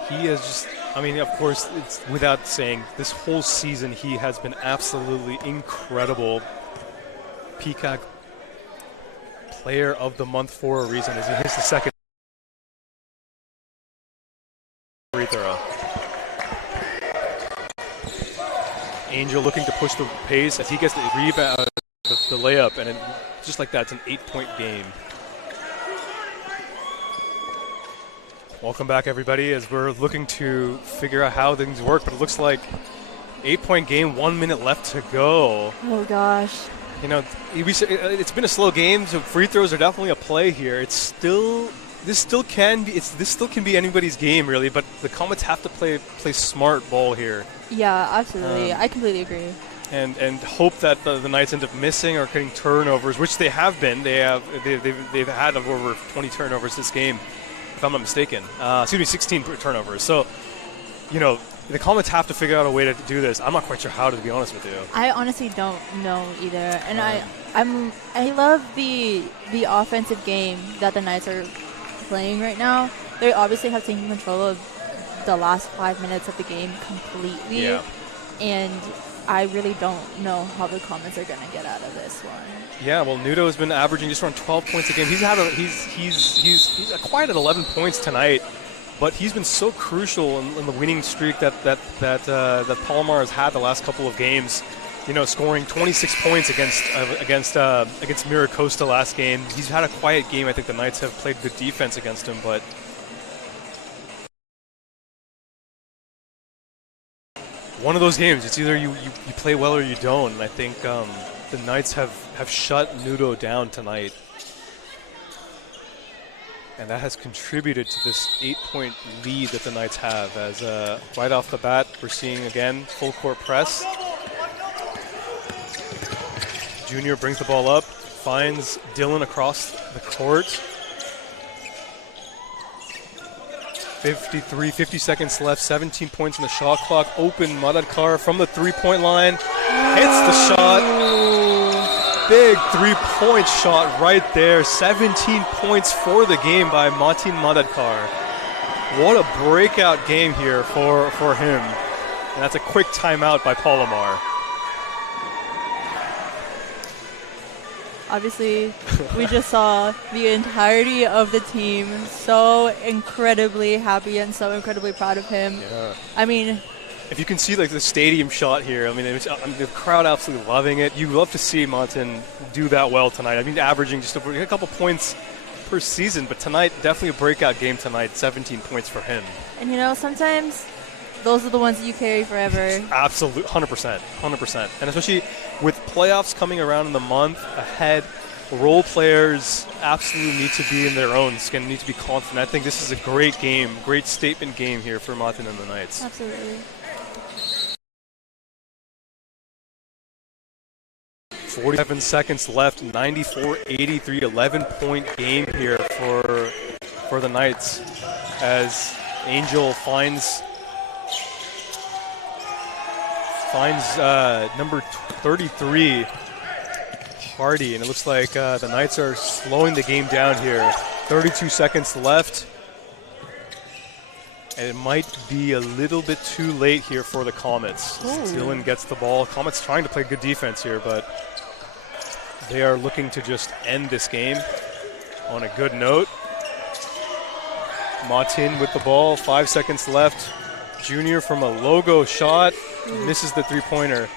He has just, I mean, of course, it's without saying, this whole season he has been absolutely incredible. Peacock Player of the Month for a reason as he hits the second free throw. Angel looking to push the pace as he gets the rebound, the layup, and just like that, it's an 8-point game. Welcome back, everybody, as we're looking to figure out how things work, but it looks like 8-point game, 1 minute left to go. Oh, gosh. You know, it's been a slow game, so free throws are definitely a play here. This still can be anybody's game, really, but the Comets have to play smart ball here. Yeah, absolutely. I completely agree. And hope that the Knights end up missing or getting turnovers, which they have been. They've had over 20 turnovers this game, if I'm not mistaken. 16 turnovers. So, you know, the Comets have to figure out a way to do this. I'm not quite sure how, to be honest with you. I honestly don't know either. And I love the offensive game that the Knights are playing right now. They obviously have taken control of the last 5 minutes of the game completely. Yeah. And I really don't know how the Comets are going to get out of this one. Yeah, well, Nudo has been averaging just around 12 points a game. He's acquired at 11 points tonight, but he's been so crucial in the winning streak that Palomar has had the last couple of games. You know, scoring 26 points against Miracosta last game. He's had a quiet game. I think the Knights have played good defense against him, but one of those games, it's either you play well or you don't. And I think the Knights have shut Nudo down tonight. And that has contributed to this 8-point lead that the Knights have. As right off the bat, we're seeing, again, full court press. Junior brings the ball up, finds Dylan across the court. 50 seconds left, 17 points on the shot clock. Open Madadkar from the three-point line. Hits the shot. Big three-point shot right there. 17 points for the game by Matthysse Madadkar. What a breakout game here for him. And that's a quick timeout by Palomar. Obviously, we just saw the entirety of the team so incredibly happy and so incredibly proud of him. Yeah. I mean, if you can see like the stadium shot here, I mean, the crowd absolutely loving it. You love to see Montan do that well tonight. I mean, averaging just a couple points per season, but tonight, definitely a breakout game tonight. 17 points for him. And you know, sometimes those are the ones that you carry forever. Absolutely, 100%. And especially with playoffs coming around in the month ahead, role players absolutely need to be in their own skin, need to be confident. I think this is a great game, great statement game here for Matthysse and the Knights. Absolutely. 47 seconds left, 94-83, 11-point game here for the Knights as Angel finds number 33, Hardy, and it looks like the Knights are slowing the game down here. 32 seconds left, and it might be a little bit too late here for the Comets. Dylan gets the ball. Comets trying to play good defense here, but they are looking to just end this game on a good note. Matthysse with the ball, 5 seconds left. Junior from a logo shot, misses the three-pointer.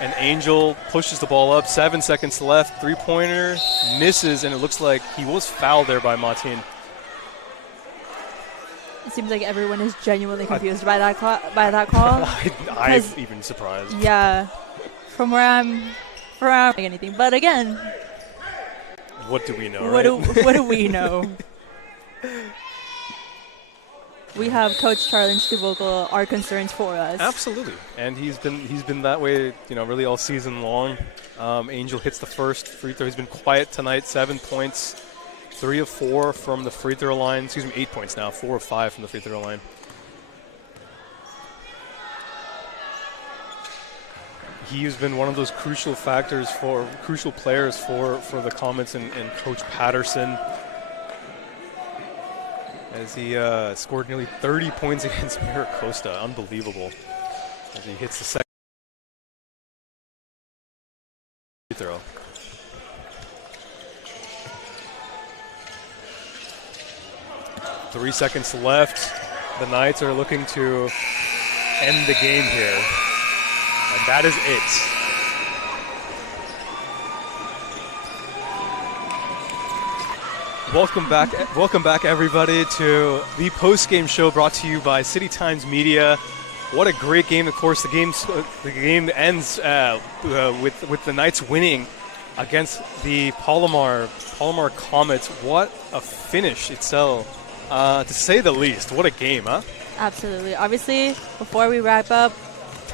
And Angel pushes the ball up, 7 seconds left. Three-pointer misses, and it looks like he was fouled there by Matthysse. It seems like everyone is genuinely confused by that call. I'm even surprised. Yeah, from where I'm anything. But again, what do we know? What do we know? We have Coach Charlie Stuvocal our concerns for us. Absolutely, and he's been that way, really all season long. Angel hits the first free throw. He's been quiet tonight. 7 points, 3 of 4 from the free throw line. 8 points now. 4 of 5 from the free throw line. He's been one of those crucial players for the Comets and Coach Patterson, as he scored nearly 30 points against Miracosta. Unbelievable. As he hits the second free throw. Three seconds left. The Knights are looking to end the game here. And that is it. Welcome back, everybody, to the post-game show brought to you by City Times Media. What a great game! Of course, the game ends with the Knights winning against the Palomar Comets. What a finish, Itzel, to say the least. What a game, huh? Absolutely. Obviously, before we wrap up,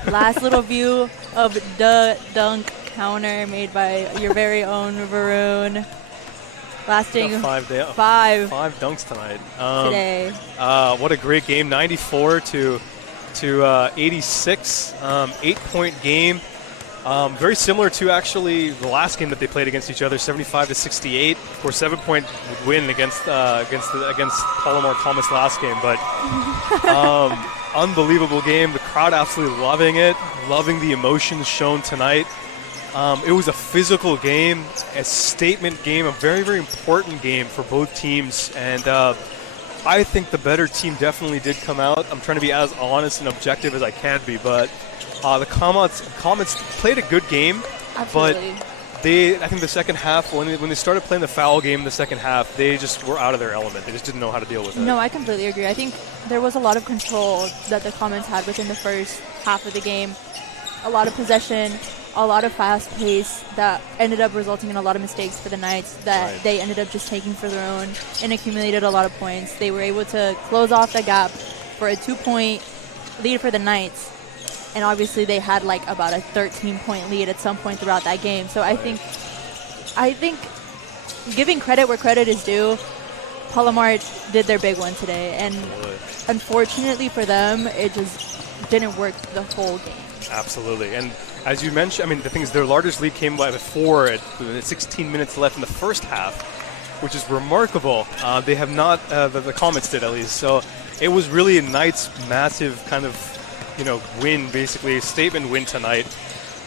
last little view of the dunk counter made by your very own Varun. Lasting five dunks tonight. Today. What a great game. 94 to 86. 8-point game. Very similar to actually the last game that they played against each other, 75 to 68. Of course, 7-point win against Palomar Comets last game, but unbelievable game. The crowd absolutely loving it, loving the emotions shown tonight. It was a physical game, a statement game, a very, very important game for both teams. And I think the better team definitely did come out. I'm trying to be as honest and objective as I can be, but the Comets played a good game. Absolutely. But I think the second half, when they started playing the foul game in the second half, they just were out of their element. They just didn't know how to deal with it. No, I completely agree. I think there was a lot of control that the Comets had within the first half of the game. A lot of possession, a lot of fast pace that ended up resulting in a lot of mistakes for the Knights that they ended up just taking for their own and accumulated a lot of points. They were able to close off the gap for a 2-point lead for the Knights. And obviously they had like about a 13-point lead at some point throughout that game. So I think giving credit where credit is due, Palomar did their big one today, and unfortunately for them, it just didn't work the whole game. Absolutely. And as you mentioned, I mean, the thing is, their largest lead came by 4 at 16 minutes left in the first half, which is remarkable. They have not, the Comets did at least. So it was really a Knights' massive kind of, win, basically, a statement win tonight.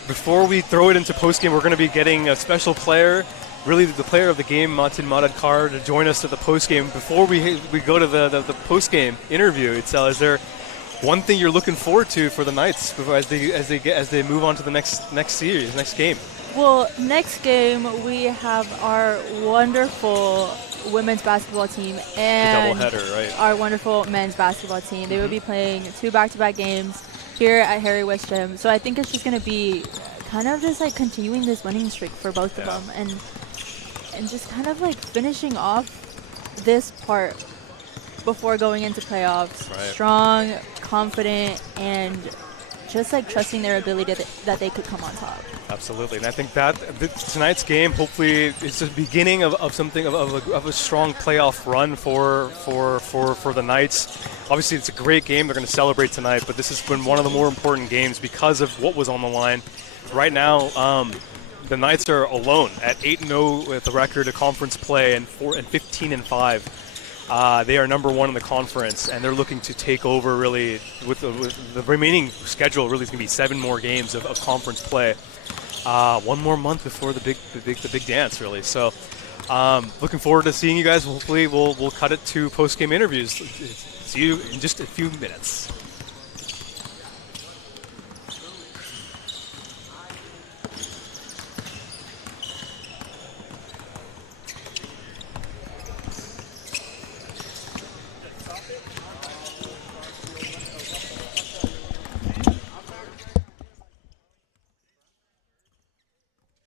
Before we throw it into postgame, we're going to be getting a special player, really the player of the game, Matthysse, to join us at the postgame. Before we go to the postgame interview, Itzel, is there one thing you're looking forward to for the Knights as they move on to the next series, next game? Well, next game we have our wonderful women's basketball team and the doubleheader, right? Our wonderful men's basketball team. They will be playing 2 back-to-back games here at Harry West Gym. So I think it's just going to be kind of just like continuing this winning streak for both of them, and just kind of like finishing off this part before going into playoffs. Right. Strong, confident, and just like trusting their ability that they could come on top. Absolutely, and I think that tonight's game hopefully is the beginning of something of a strong playoff run for the Knights. Obviously, it's a great game. They're going to celebrate tonight, but this has been one of the more important games because of what was on the line. Right now, the Knights are alone at 8-0 with the record of conference play and 15-5. They are number 1 in the conference, and they're looking to take over really with the remaining schedule. Really, is going to be 7 more games of conference play. 1 more month before the big dance, really. So, looking forward to seeing you guys. Hopefully, we'll cut it to post game interviews. See you in just a few minutes.